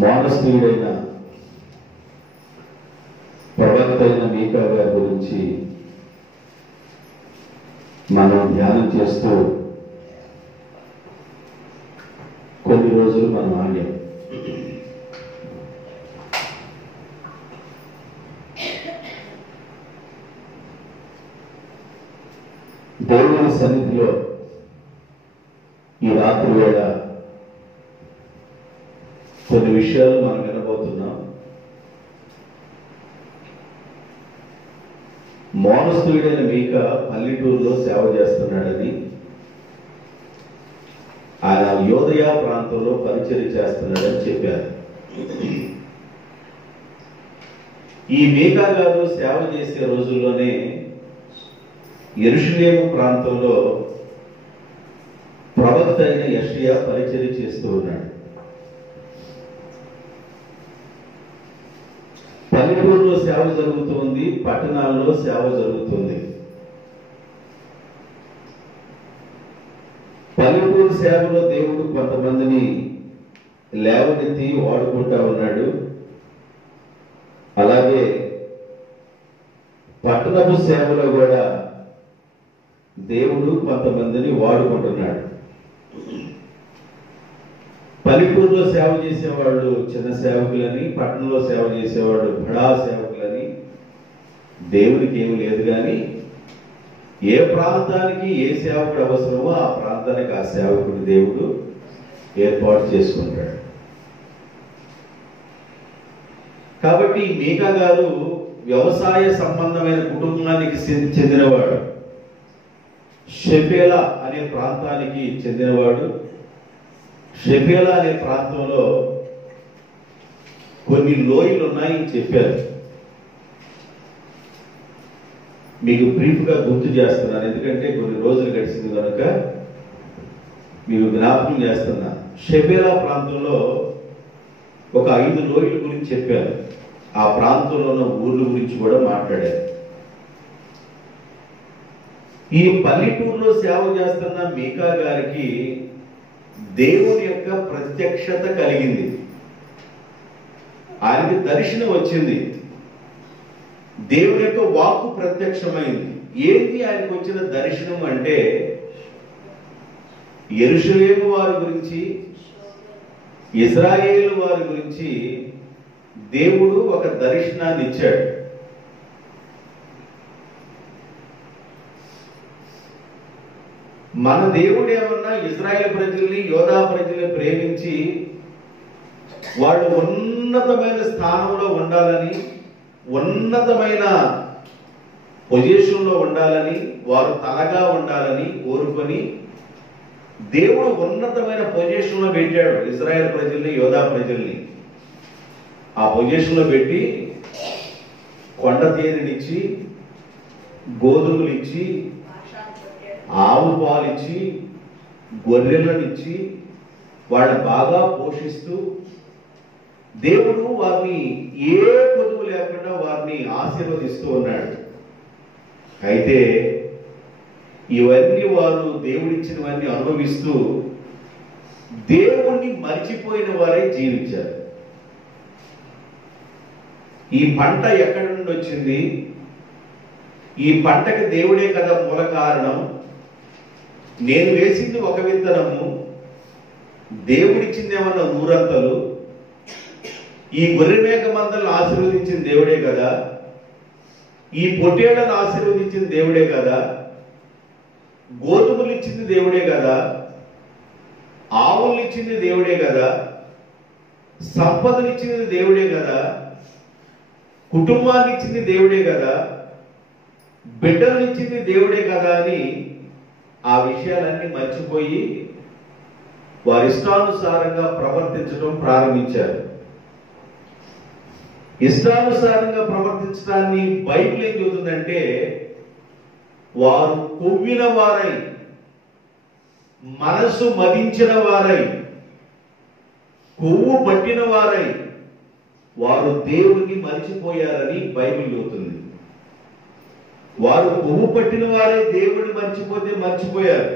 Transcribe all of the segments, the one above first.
మానస్వీయుడైన ప్రవక్త అయిన మీకా గారి గురించి మనం ధ్యానం చేస్తూ కొన్ని రోజులు మనం ఆగాం. దేవుని సన్నిధిలో ఈ రాత్రి వేళ కొన్ని విషయాలు మనం వినబోతున్నాం. మోనస్తుడైన మీకా పల్లెటూరులో సేవ చేస్తున్నాడని, ఆయన యోదయ ప్రాంతంలో పరిచర్య చేస్తున్నాడని చెప్పారు. ఈ మీకా గారు సేవ చేసే రోజుల్లోనే యెరూషలేము ప్రాంతంలో ప్రవక్త అయిన యెషయా పరిచర్య చేస్తూ ఉన్నాడు. పల్లెటూరులో సేవ జరుగుతుంది, పట్టణాల్లో సేవ జరుగుతుంది. పల్లెటూరు సేవలో దేవుడు కొంతమందిని లేవనెత్తి వాడుకుంటా ఉన్నాడు. అలాగే పట్టణపు సేవలో కూడా దేవుడు కొంతమందిని వాడుకుంటున్నాడు. పల్లెటూరులో సేవ చేసేవాళ్ళు చిన్న సేవకులని, పట్టణంలో సేవ చేసేవాళ్ళు బడా సేవకులని దేవుడికి ఏమి లేదు. కానీ ఏ ప్రాంతానికి ఏ సేవకుడు అవసరమో ఆ ప్రాంతానికి ఆ సేవకుడు దేవుడు ఏర్పాటు చేసుకుంటాడు. కాబట్టి మీకా గారు వ్యవసాయ సంబంధమైన కుటుంబానికి చెందినవాడు. షెఫేలా అనే ప్రాంతానికి చెందినవాడు. షెఫేలా అనే ప్రాంతంలో కొన్ని లోయలు ఉన్నాయని చెప్పారు. మీకు బ్రీఫ్గా గుర్తు చేస్తున్నాను, ఎందుకంటే కొన్ని రోజులు గడిచింది కనుక మీకు జ్ఞాపకం చేస్తున్నా. షెఫేలా ప్రాంతంలో ఒక 5 లోయల గురించి చెప్పారు. ఆ ప్రాంతంలో ఉన్న ఊర్ల గురించి కూడా మాట్లాడారు. ఈ పల్లెటూరులో సేవ చేస్తున్న మీకా గారికి దేవుని యొక్క ప్రత్యక్షత కలిగింది. ఆయనకి దర్శనం వచ్చింది. దేవుని యొక్క వాక్కు ప్రత్యక్షమైంది. ఏంటి ఆయనకు వచ్చిన దర్శనం అంటే, యెరూషలేము వారి గురించి, ఇశ్రాయేలు వారి గురించి దేవుడు ఒక దర్శనాన్ని ఇచ్చాడు. మన దేవుడు ఏమన్నా ఇశ్రాయేలు ప్రజల్ని, యోధా ప్రజల్ని ప్రేమించి వాళ్ళు ఉన్నతమైన స్థానంలో ఉండాలని, ఉన్నతమైన పొజిషన్లో ఉండాలని, వారు తలగా ఉండాలని కోరుకొని దేవుడు ఉన్నతమైన పొజిషన్లో పెట్టాడు ఇశ్రాయేలు ప్రజల్ని, యోధా ప్రజల్ని. ఆ పొజిషన్లో పెట్టి కొండ తేనెనిచ్చి, గోధుమలు ఇచ్చి, ఆవు పాలిచ్చి, గొర్రెలనిచ్చి వాళ్ళని బాగా పోషిస్తూ దేవుడు వారిని ఏ కొదువు లేకుండా వారిని ఆశీర్వదిస్తూ ఉన్నాడు. అయితే ఇవన్నీ వారు దేవుడిచ్చినవన్నీ అనుభవిస్తూ దేవుణ్ణి మర్చిపోయిన వారే జీవించారు. ఈ పంట ఎక్కడి నుండి వచ్చింది? ఈ పంటకి దేవుడే కదా మూల కారణం. నేను వేసింది ఒక విత్తనము, దేవుడిచ్చింది ఏమన్నా 100 అంతలు. ఈ గొర్రె మేక మందలను ఆశీర్వదించింది దేవుడే కదా, ఈ పొట్టేళ్లను ఆశీర్వదించింది దేవుడే కదా, గోధుమలు ఇచ్చింది దేవుడే కదా, ఆవులు ఇచ్చింది దేవుడే కదా, సంపదలు ఇచ్చింది దేవుడే కదా, కుటుంబాన్ని ఇచ్చింది దేవుడే కదా, బిడ్డలను ఇచ్చింది దేవుడే కదా అని ఆ విషయాలన్నీ మర్చిపోయి వారి ఇష్టానుసారంగా ప్రవర్తించడం ప్రారంభించారు. ఇష్టానుసారంగా ప్రవర్తించడాన్ని బైబిల్ ఏం చెబుతుందంటే, వారు కొవ్విన వారై, మనసు మదించిన వారై, కొవ్వు పట్టిన వారై వారు దేవుడిని మర్చిపోయారని బైబిల్ చెబుతుంది. వారు కొవ్వు పట్టిన వారే దేవుడిని మర్చిపోయారు.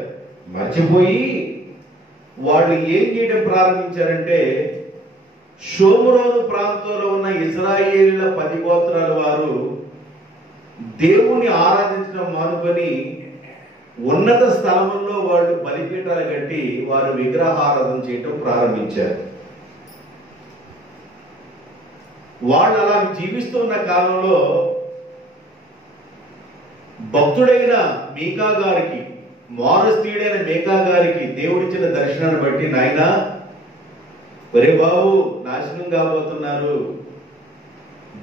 మర్చిపోయి వాళ్ళు ఏం చేయడం ప్రారంభించారంటే, షోమ్రోను ప్రాంతంలో ఉన్న ఇశ్రాయేలీయుల 10 గోత్రాల వారు దేవుణ్ణి ఆరాధించడం మానుకొని ఉన్నత స్థలముల్లో వాళ్ళు బలిపీఠాలు కట్టి వారు విగ్రహారాధన చేయటం ప్రారంభించారు. వాళ్ళు అలా జీవిస్తున్న కాలంలో భక్తుడైన మీకా గారికి, మోరస్తీయుడైన మీకా గారికి దేవుడిచ్చిన దర్శనాన్ని బట్టి, నాయనా ఒరే బాబు నాశనం కాబోతున్నారు,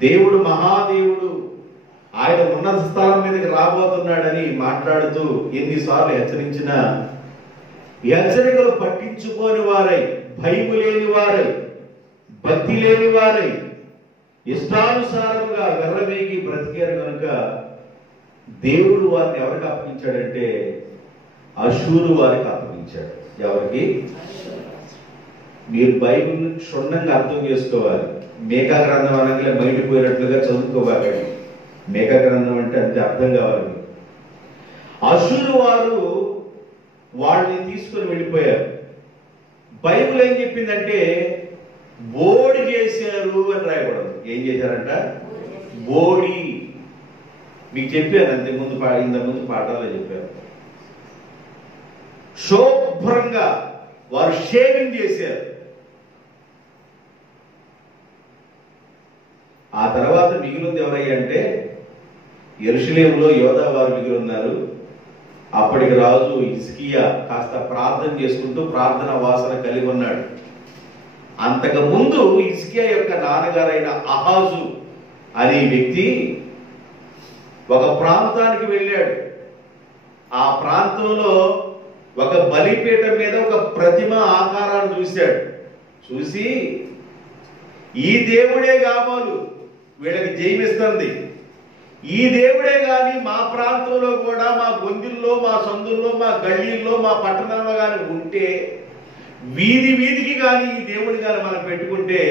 దేవుడు మహాదేవుడు, ఆయన ఉన్నత స్థలం మీదకి రాబోతున్నాడని మాట్లాడుతూ ఎన్నిసార్లు హెచ్చరించినా హెచ్చరికలు పట్టించుకోని వారై, భయము లేని వారై, భక్తి లేని వారై ఇష్టానుసారంగా వెర్రవేగి బ్రతికారు కనుక దేవుడు వారిని ఎవరికి అప్పగించాడంటే అషూరు వారికి అప్పగించాడు. ఎవరికి? మీరు బైబిల్ క్షుణ్ణంగా అర్థం చేసుకోవాలి. మేకా గ్రంథం అనగానే బయటపోయినట్లుగా చదువుకోవాలి. మేకా గ్రంథం అంటే అంతే అర్థం కావాలి. అషూరు వారు వాళ్ళని తీసుకుని వెళ్ళిపోయారు. బైబిల్ ఏం చెప్పిందంటే బోడి చేశారు అని రాయకూడదు. ఏం చేశారంట? బోడి. మీకు చెప్పాను ఇంత ముందు పాఠాల్లో చెప్పారు. శుభ్రంగా వారు షేవింగ్ చేశారు. ఆ తర్వాత మిగిలింది ఎవరయ్యా అంటే యెరూషలేములో యోధా వారు మిగిలి ఉన్నారు. అప్పటికి రాజు హిజ్కియా కాస్త ప్రార్థన చేసుకుంటూ ప్రార్థన వాసన కలిగి ఉన్నాడు. అంతకు ముందు హిజ్కియా యొక్క నాన్నగారైన అహాజు అనే వ్యక్తి ఒక ప్రాంతానికి వెళ్ళాడు. ఆ ప్రాంతంలో ఒక బలిపీఠం మీద ఒక ప్రతిమ ఆకారాన్ని చూశాడు. చూసి ఈ దేవుడే కావాలి వీళ్ళకి జయమిస్తుంది, ఈ దేవుడే కానీ మా ప్రాంతంలో కూడా, మా గొంతుల్లో, మా సందుల్లో, మా గల్లీల్లో, మా పట్టణంలో కానీ ఉంటే, వీధి వీధికి కానీ ఈ దేవుడి కానీ మనం పెట్టుకుంటే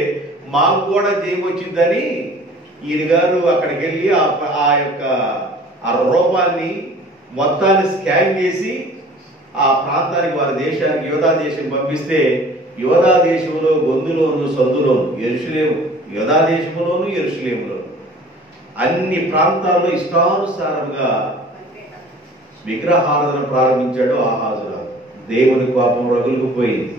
మాకు కూడా జయం వచ్చిందని ఈయన గారు అక్కడికి వెళ్ళి ఆ యొక్క ఆ రూపాన్ని మొత్తాన్ని స్కాన్ చేసి ఆ ప్రాంతానికి, వారి దేశానికి, యోధా దేశం పంపిస్తే యోధా దేశంలో గొంతులోను సందులోను, యెరూషలేము, యోధా దేశంలోను యెరూషలేములోను అన్ని ప్రాంతాల్లో ఇష్టానుసారంగా విగ్రహారాధన ప్రారంభించాడు ఆహాజురాజు. దేవుని కోపం రగులుకుపోయింది.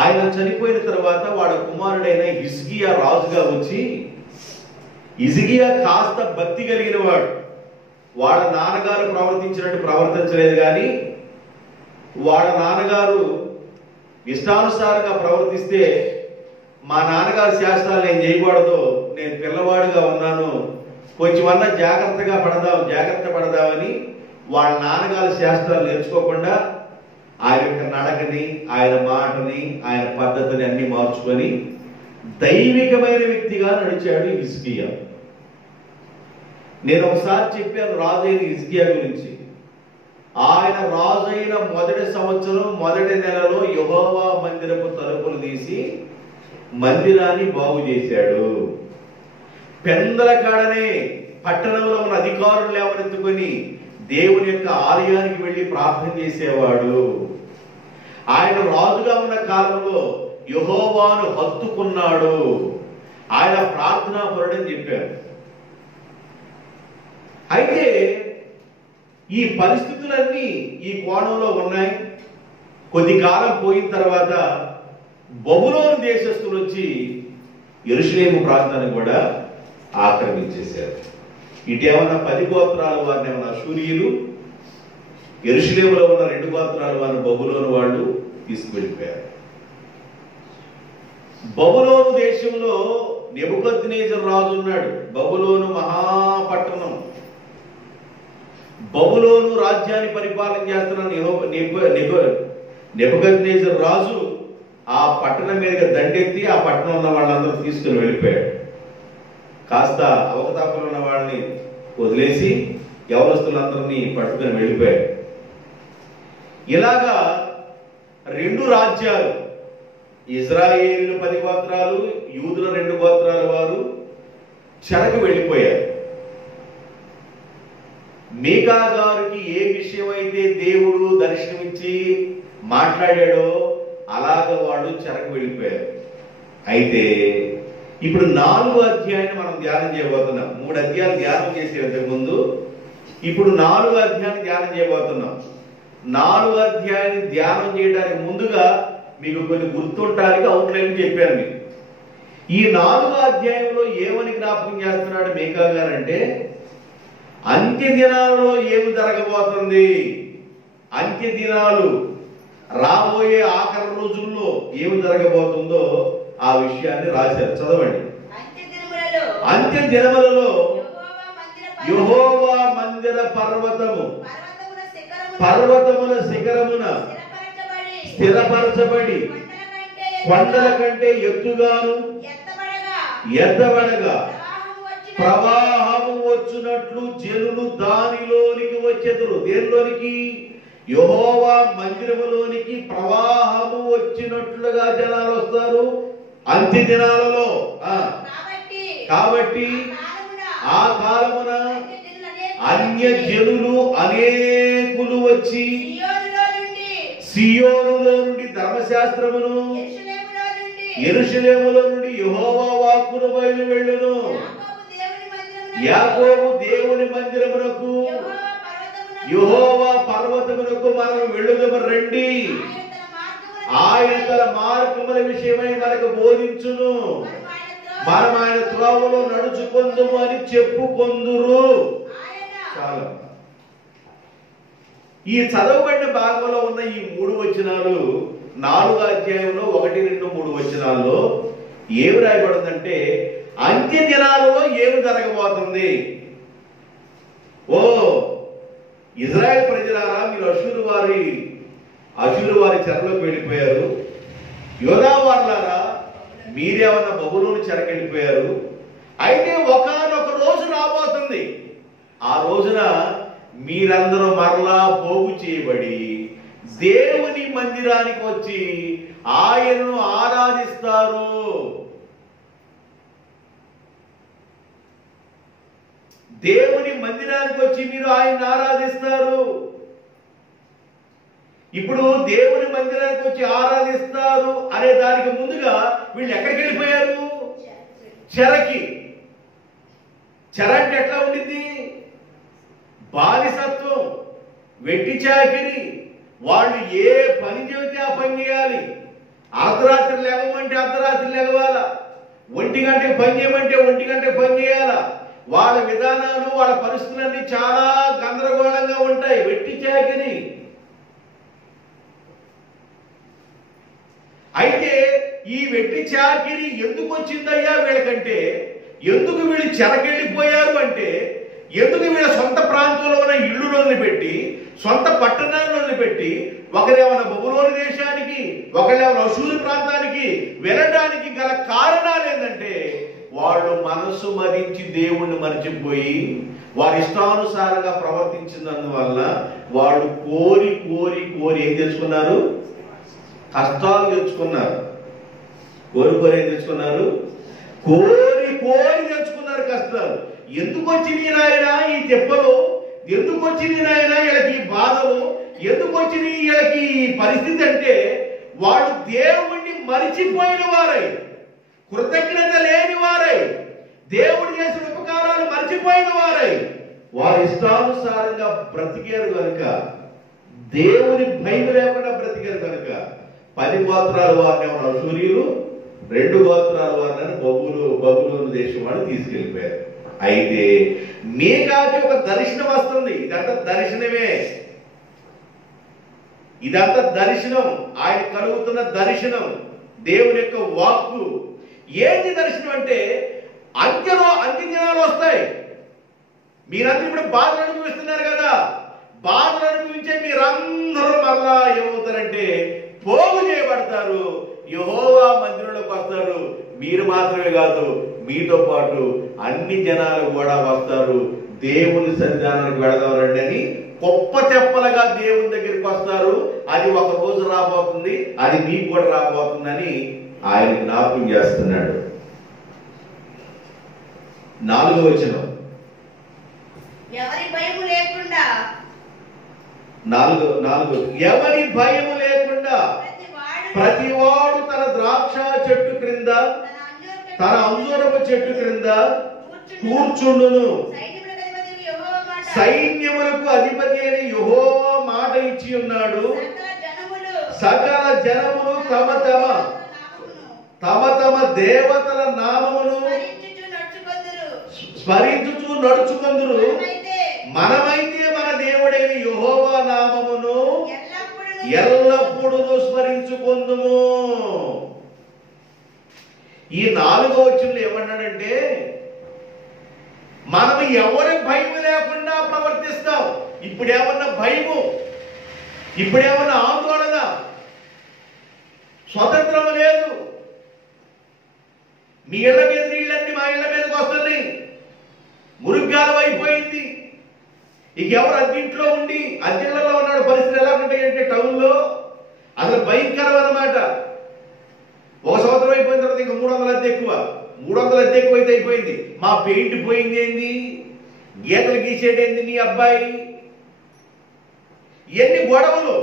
ఆయన చనిపోయిన తర్వాత వాడు కుమారుడైన హిజ్కియా రాజుగా వచ్చి, హిజ్కియా కాస్త భక్తి కలిగిన వాడు. వాళ్ళ నాన్నగారు ప్రవర్తించినట్టు ప్రవర్తించలేదు, కానీ వాళ్ళ నాన్నగారు ఇష్టానుసారంగా ప్రవర్తిస్తే మా నాన్నగారి శాస్త్రాలు నేను చేయకూడదు, నేను పిల్లవాడిగా ఉన్నాను, కొంచెమన్నా జాగ్రత్త పడదామని వాళ్ళ నాన్నగారి శాస్త్రాలు నేర్చుకోకుండా ఆయన యొక్క నడకని, ఆయన మాటని, ఆయన పద్ధతిని అన్ని మార్చుకొని దైవికమైన వ్యక్తిగా నడిచాడు హిజ్కియా. నేను ఒకసారి చెప్పాను రాజైన హిజ్కియా గురించి. ఆయన రాజైన మొదటి సంవత్సరం మొదటి నెలలో యెహోవా మందిరపు తలుపులు తీసి మందిరాన్ని బాగు చేశాడు. పెందల కాడనే పట్టణంలో ఉన్న అధికారులు లేవనెత్తుకొని దేవుని యొక్క ఆలయానికి వెళ్లి ప్రార్థన చేసేవాడు. ఆయన రాజుగా ఉన్న కాలంలో యెహోవాను హత్తుకున్నాడు. ఆయన ప్రార్థనా పరుడని చెప్పారు. అయితే ఈ పరిస్థితులన్నీ ఈ కోణంలో ఉన్నాయి. కొద్ది కాలం పోయిన తర్వాత బబులోను దేశస్తులు వచ్చి యెరూషలేము ప్రాంతాన్ని కూడా ఆక్రమించేశారు. ఇటేమన్నా 10 గోత్రాల వారిని ఏమన్నా అషూరీయులు, యెరూషలేములో ఉన్న 2 గోత్రాల వారిని బబులోను వాళ్ళు తీసుకువెళ్ళిపోయారు. బబులోను దేశంలో నెబుకద్నెజరు రాజు ఉన్నాడు. బబులోను మహాపట్టణం. బబులోను రాజ్యాన్ని పరిపాలన చేస్తున్న నెబుకద్నెజరు రాజు ఆ పట్టణం మీదకి దండెత్తి ఆ పట్టణం ఉన్న వాళ్ళందరూ తీసుకుని వెళ్ళిపోయాడు. కాస్త అవకతవకలు ఉన్న వాళ్ళని వదిలేసి యవనస్తులందరినీ పట్టుకుని వెళ్ళిపోయాడు. ఇలాగా 2 రాజ్యాలు, ఇజ్రాయేలు 10 గోత్రాలు, యూదుల 2 గోత్రాల వారు చెరకు వెళ్ళిపోయారు. మీకా గారికి ఏ విషయం అయితే దేవుడు దర్శనమిచ్చి మాట్లాడాడో అలాగ బాగా వాళ్ళు చెరకు వెళ్ళిపోయారు. అయితే ఇప్పుడు 4వ అధ్యాయాన్ని మనం ధ్యానం చేయబోతున్నాం. 3 అధ్యాయాలు ధ్యానం చేసే ఇంతకు ముందు ఇప్పుడు 4వ అధ్యాయాన్ని ధ్యానం చేయబోతున్నాం. 4వ అధ్యాయాన్ని ధ్యానం చేయడానికి ముందుగా మీకు కొన్ని గుర్తుంటానికి అవుట్లైన్ చెప్పాను మీకు. ఈ 4వ అధ్యాయంలో ఏమని జ్ఞాపకం చేస్తున్నాడు మీకా గారు అంటే, అంత్య దినాలలో ఏమి జరగబోతుంది, అంత్య దినాలు రాబోయే ఆఖరి రోజుల్లో ఏమి జరగబోతుందో ఆ విషయాన్ని రాశారు. చదవండి. అంత్య దినములలో యెహోవా మందిర పర్వతముల శిఖరమున స్థిరపరచబడి కొండల కంటే ఎత్తుగాను ఎత్తబడగా ప్రవాహము వచ్చినట్లు జనులు దానిలోనికి వచ్చెదరు. దేనిలోనికి? యెహోవా మందిరములోనికి ప్రవాహము వచ్చినట్లుగా జనాలు వస్తారు అంత్య దినాలలో. కాబట్టి ఆ కాలమున అన్య జనులు అనేకులు వచ్చి సియోనులో నుండి ధర్మశాస్త్రమును, యెరూషలేములో నుండి యెహోవా వాక్కును బయలు వెళ్ళును. యాకోబు దేవుని మందిరమునకు, యెహోవా పర్వతమునకు మనం వెళ్ళుదము రండి. ఆయన తన మార్గముల విషయమై మనకు బోధించును. మనం ఆయన త్రోవలో నడుచుకొందుము అని చెప్పుకొందురు. చాలా ఈ చదవబడిన భాగంలో ఉన్న ఈ 3 వచనాలు 4వ అధ్యాయంలో 1, 2, 3 వచనాల్లో ఏమి రాయబడిందంటే, అంత్య దినాలలో ఏమి జరగబోతుంది. ఓ ఇజ్రాయెల్ ప్రజలారా, మీరు అషూరు వారి చెరలోకి వెళ్ళిపోయారు. యోధా వారులారా, మీరేమన్నా బబులోను చెరకెళ్ళిపోయారు. అయితే ఒకానొక రోజు రాబోతుంది. ఆ రోజున మీరందరూ మరలా పోగు చేయబడి దేవుని మందిరానికి వచ్చి ఆయనను ఆరాధిస్తారు. దేవుని మందిరానికి వచ్చి మీరు ఆయన్ని ఆరాధిస్తారు. ఇప్పుడు దేవుని మందిరానికి వచ్చి ఆరాధిస్తారు అనే దానికి ముందుగా వీళ్ళు ఎక్కడికి వెళ్ళిపోయారు? చెరకి. చెర అంటే ఎట్లా ఉండింది? బానిసత్వం, వెట్టి చాకిరి. వాళ్ళు ఏ పని చెబితే ఆ పని చేయాలి. అర్ధరాత్రి లేవమంటే అర్ధరాత్రి లేవాలా, 1 గంటకి పని చేయమంటే 1 గంటకి పని చేయాలా. వాళ్ళ విధానాలు, వాళ్ళ పరిస్థితులన్నీ చాలా గందరగోళంగా ఉంటాయి. వెట్టి చాకిరి. అయితే ఈ వెట్టి చాకిరి ఎందుకు వచ్చిందయ్యా వీళ్ళకంటే, ఎందుకు వీళ్ళు చెరకెళ్ళిపోయారు అంటే, ఎందుకు వీళ్ళ సొంత ప్రాంతంలో ఉన్న ఇళ్ళును వదిలిపెట్టి, సొంత పట్టణాలను వదిలిపెట్టి, ఒకరేమన్నా బబులోను దేశానికి, ఒకరేమన్నా అషూరు ప్రాంతానికి వెళ్ళడానికి గల కారణాలు ఏంటంటే, వాళ్ళు మనసు మరించి దేవుణ్ణి మరిచిపోయి వారి ఇష్టానుసారంగా ప్రవర్తించినందువల్ల వాళ్ళు కోరి కోరి కోరి ఏం తెచ్చుకున్నారు? కష్టాలు తెచ్చుకున్నారు. కోరి కోరి ఏం తెచ్చుకున్నారు? కోరి కోరి తెచ్చుకున్నారు కష్టాలు. ఎందుకు వచ్చినాయి నాయన ఈ తెప్పలు? ఎందుకు వచ్చినాయి నాయన వీళ్ళకి ఈ బాధలు? ఎందుకు వచ్చినాయి వీళ్ళకి ఈ పరిస్థితి అంటే, వాళ్ళు దేవుణ్ణి మరిచిపోయిన వారై, కృతజ్ఞత లేని వారై, దేవుడు చేసిన ఉపకారాలు మర్చిపోయిన వారై, వారి ఇష్టానుసారంగా బ్రతికారు కనుక, దేవుని భయం లేకుండా బ్రతికారు కనుక 10 గోత్రాల వారిని ఏమన్నా అషూరీయులు, 2 గోత్రాల వారిని బబులోను దేశం వాళ్ళు తీసుకెళ్లిపోయారు. అయితే మీకాకి ఒక దర్శనం వస్తుంది. ఇదంతా దర్శనమే. ఇదంతా దర్శనం. ఆయన కలుగుతున్న దర్శనం, దేవుని యొక్క వాక్కు. ఏంటి దర్శనం అంటే, అంత్య దినాలు వస్తాయి. మీరందరూ ఇప్పుడు బాధలు అనుభవిస్తున్నారు కదా, బాధలు అనుభవించే మీరందరూ మరలా ఏమవుతారంటే పోగు చేయబడతారు. యెహోవా మందిరంలోకి వస్తారు. మీరు మాత్రమే కాదు, మీతో పాటు అన్ని జనాలు కూడా వస్తారు. దేవుని సన్నిధానానికి వెళదారండి అని గొప్ప చెప్పలుగా దేవుని దగ్గరికి వస్తారు. అది ఒక రోజు రాబోతుంది, అది మీకు కూడా రాబోతుందని ఆయన జ్ఞాపకం చేస్తున్నాడు. 4వ వచనం, ఎవరి భయము లేకుండా, 4 ఎవరి భయము లేకుండా ప్రతివాడు తన అంజూరపు చెట్టు క్రింద కూర్చుండును. సైన్యములకు అధిపతి అయిన యెహోవా మాట ఇచ్చి ఉన్నాడు. సకల జనములు తమ తమ దేవతల నామమును స్మరించుచు నడుచుకొందురు. మనమైతే మన దేవుడైన యెహోవా నామమును ఎల్లప్పుడూ స్మరించుకొందుము. ఈ 4వ వచనంలో ఏమన్నాడంటే, మనం ఎవరి భయం లేకుండా ప్రవర్తిస్తాం. ఇప్పుడేమన్నా భయము, ఇప్పుడేమన్నా ఆందోళన, స్వతంత్రం లేదు. మీ ఇళ్ల మీద నీళ్ళన్నీ మా ఇళ్ల మీదకి వస్తున్నాయి. మురుగ్గాలం అయిపోయింది. ఇక ఎవరు అద్దెంట్లో ఉండి అద్దెళ్లలో ఉన్నాడు. పరిస్థితులు ఎలా ఉంటాయంటే టౌన్లో అసలు భయంకరం అన్నమాట. 1 సంవత్సరం అయిపోయిన తర్వాత ఇంకా 300 అద్దె ఎక్కువ. 300 అద్దె ఎక్కువ అయితే అయిపోయింది. మా పెయింట్ పోయింది ఏంది, గీతలు గీసేటేంది నీ అబ్బాయి, ఎన్ని గొడవలు.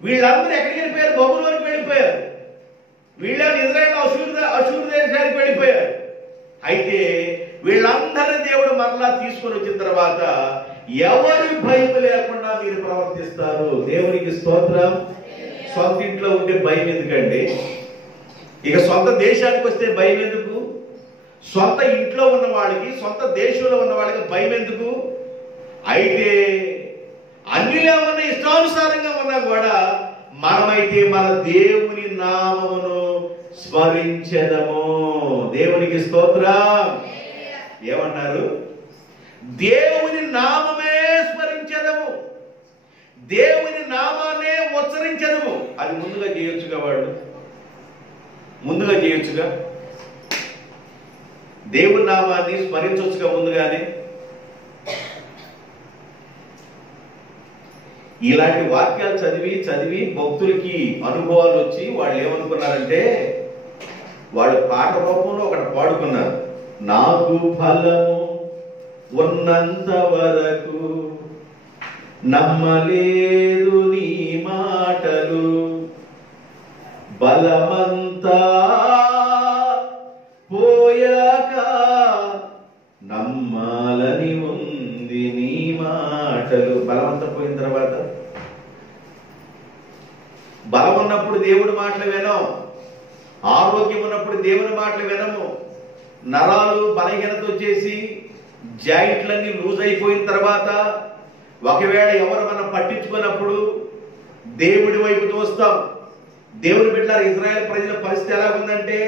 వీళ్ళందరూ ఎక్కడికి వెళ్ళిపోయారు? బబులోనికి వెళ్ళిపోయారు. వీళ్ళని ఇజ్రాయేల్ అశూరు దేశానికి వెళ్ళిపోయారు. అయితే వీళ్ళందరినీ దేవుడు మరలా తీసుకొని వచ్చిన తర్వాత ఎవరి భయం లేకుండా మీరు ప్రవర్తిస్తారు. దేవునికి స్తోత్రం. సొంత ఇంట్లో ఉంటే భయం ఎందుకండి? ఇక సొంత దేశానికి వస్తే భయం ఎందుకు? సొంత ఇంట్లో ఉన్న వాళ్ళకి, సొంత దేశంలో ఉన్న వాళ్ళకి భయం ఎందుకు? అయితే అన్నిలో ఉన్న ఇష్టానుసారంగా ఉన్నా కూడా మనమైతే మన దేవుని నామమును స్మరించెదము. దేవునికి స్తోత్రం. ఏమన్నారు? దేవుని నామమే స్మరించెదము, దేవుని నామాన్నే ఉచ్చరించెదము. అది ముందుగా చేయొచ్చుగా, వాళ్ళు ముందుగా చేయొచ్చుగా, దేవుని నామాన్ని స్మరించొచ్చుగా ముందుగానే. ఇలాంటి వాక్యాలు చదివి చదివి భక్తులకి అనుభవాలు వచ్చి వాళ్ళు ఏమనుకున్నారంటే, వాళ్ళు పాట రూపంలో ఒకటి పాడుకున్నారు. నాకు ఫలము ఉన్నంత వరకు నమ్మలేదు నీ మాటలు, బలమంతా పోయాక నమ్మాలని ఉంది నీ మాటలు. బలమంతా పోయిన తర్వాత, బలం ఉన్నప్పుడు దేవుడి మాటలు వినం, ఆరోగ్యం ఉన్నప్పుడు దేవుని మాటలు వినము. నరాలు బలహీనత వచ్చేసి జాయింట్లన్నీ లూజ్ అయిపోయిన తర్వాత, ఒకవేళ ఎవరు మనం పట్టించుకున్నప్పుడు దేవుడి వైపు చూస్తాం. దేవుడి బిడ్డలారా, ఇజ్రాయేల్ ప్రజల పరిస్థితి ఎలా ఉందంటే,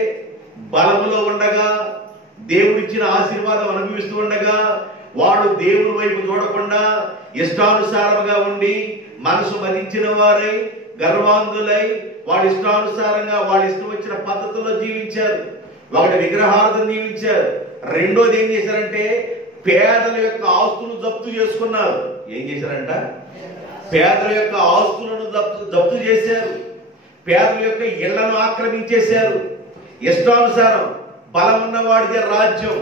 బలములో ఉండగా దేవుడిచ్చిన ఆశీర్వాదం అనుభవిస్తూ ఉండగా వాడు దేవుడి వైపు చూడకుండా ఇష్టానుసారంగా ఉండి మనసు మదించిన వారై గర్వాంధులై వాడి ఇష్టానుసారంగా వాడి ఇష్టం వచ్చిన పద్ధతుల్లో జీవించారు. ఒకటి విగ్రహార్థం జీవించారు. రెండోది ఏం చేశారంటే, పేదల యొక్క ఆస్తులు జప్తు చేసుకున్నారు. ఏం చేశారంట? పేదల యొక్క ఆస్తులను జప్తు చేశారు. పేదల యొక్క ఇళ్లను ఆక్రమించేశారు. ఇష్టానుసారం. బలం ఉన్నవాడిదే రాజ్యం.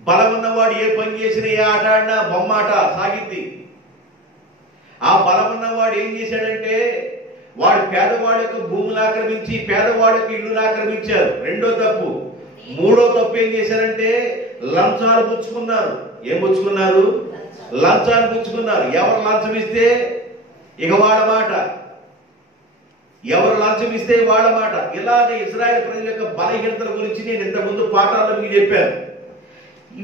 బలం ఉన్నవాడు ఏ పని చేసినా, ఏ ఆట ఆడినా బొమ్మాట సాగింది. ఆ బలం ఉన్నవాడు ఏం చేశాడంటే, వాడు పేదవాడి యొక్క భూములు ఆక్రమించి పేదవాడి యొక్క ఇల్లును ఆక్రమించారు. రెండో తప్పు. మూడో తప్పు ఏం చేశారంటే, లంచాలు పుచ్చుకున్నారు. ఏం పుచ్చుకున్నారు? లంచాలు పుచ్చుకున్నారు. ఎవరు లంచం ఇస్తే ఇక వాళ్ళ మాట, ఎవరు లంచం ఇస్తే వాళ్ళ మాట. ఇలాగ ఇజ్రాయేల్ ప్రజల యొక్క బలహీనతల గురించి నేను ఇంతకుముందు పాఠాల్లో మీకు చెప్పాను.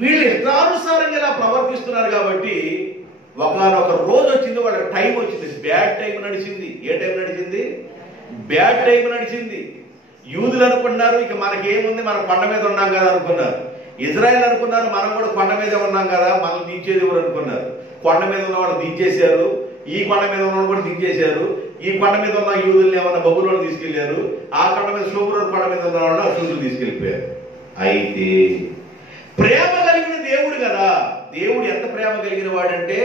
వీళ్ళు ఇష్టానుసారంగా ఇలా ప్రవర్తిస్తున్నారు కాబట్టి ఒకనొక రోజు వచ్చింది, వాళ్ళ టైం వచ్చింది, బ్యాడ్ టైం నడిచింది. ఏ టైం నడిచింది? బ్యాడ్ టైం నడిచింది. యూదులు అనుకున్నారు ఇక మనకేముంది, మనం కొండ మీద ఉన్నాం కదా అనుకున్నారు. ఇజ్రాయెల్ అనుకున్నారు మనం కూడా కొండ మీద ఉన్నాం కదా, మనం దించేది ఎవరు అనుకున్నారు. కొండ మీద ఉన్నవాడు దించేశారు, ఈ కొండ మీద ఉన్నవాడు కూడా దించేశారు. ఈ కొండ మీద ఉన్న యూదుల్ని ఏమన్నా బబులోని తీసుకెళ్లారు, ఆ కొండ మీద షోమ్రోను కొండ మీద ఉన్నవాడు అశూరులు తీసుకెళ్లిపోయారు. అయితే ప్రేమ కలిగిన దేవుడు కదా, దేవుడు ఎంత ప్రేమ కలిగిన వాడంటే,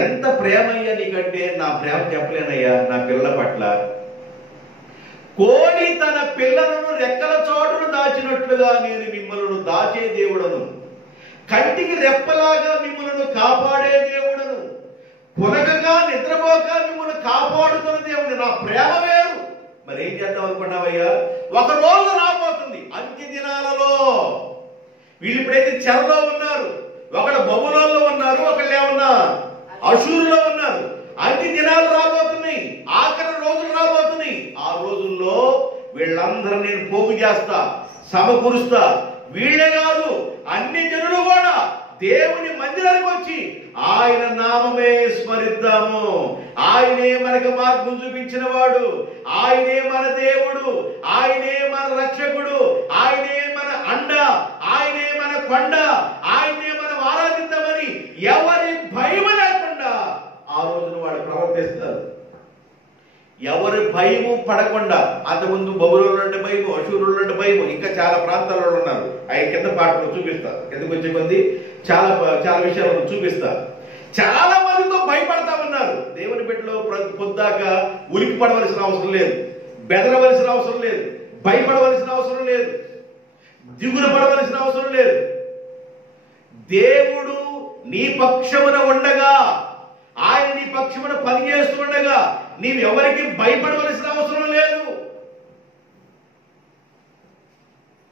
ఎంత ప్రేమ అయ్యా నీకంటే నా ప్రేమ చెప్పలేనయ్యా నా పిల్లల పట్ల. కోడి తన పిల్లలను రెక్కల చోటును దాచినట్లుగా నేను మిమ్మల్ని దాచే దేవుడను, కంటికి రెప్పలాగా మిమ్మల్ని కాపాడే దేవుడను, పునగగా నిద్రపోక మిమ్మల్ని కాపాడుతున్న దేవుడు. నా ప్రేమ వేరు, మరి మరి ఏం చేద్దాం అనుకున్నావయ్యా? ఒక రోజు రాబోతుంది అంత్య దినాలలో. వీళ్ళు ఇప్పుడైతే చెరలో ఉన్నారు, ఒకళ్ళు బబులోనులో ఉన్నారు, ఒకళ్ళు ఏమన్నా అషూరులో ఉన్నారు. అంత్య దినాలు రాబోతున్నాయి, ఆఖరి రోజులు రాబోతున్నాయి. ఆ రోజుల్లో వీళ్ళందరూ నేను పోగు చేస్తా, సమకూరుస్తా. వీళ్ళే కాదు, అన్ని జనులు కూడా దేవుని మందిరానికి వచ్చి ఆయన నామమే స్మరిద్దాము. ఆయనే మనకు మార్గం చూపించిన వాడు, ఆయనే మన దేవుడు, ఆయనే మన రక్షకుడు, ఆయనే మన అండ, ఆయనే మన కొండ, ఆయనే మనం ఆరాధిద్దామని ఎవరి భయం లేకుండా ఆ రోజున వాళ్ళు ప్రవర్తిస్తారు. ఎవరి భయము పడకుండా. అంతకుముందు బబులోనులో ఉండే భయము, అషూరులో ఉండే భయము, ఇంకా చాలా ప్రాంతాలలో ఉన్నారు. ఆయన కింద పాటలు చూపిస్తారు, కిందకు వచ్చే కొద్ది చాలా చాలా విషయాలను చూపిస్తారు. చాలా మందితో భయపడతా ఉన్నారు. దేవుని బిడ్డలో పొద్దాక ఉలికి పడవలసిన అవసరం లేదు, బెదరవలసిన అవసరం లేదు, భయపడవలసిన అవసరం లేదు, దిగులు పడవలసిన అవసరం లేదు. దేవుడు నీ పక్షమున ఉండగా, ఆయన నీ పక్షమున పనిచేస్తూ ఉండగా నీవు ఎవరికి భయపడవలసిన అవసరం లేదు.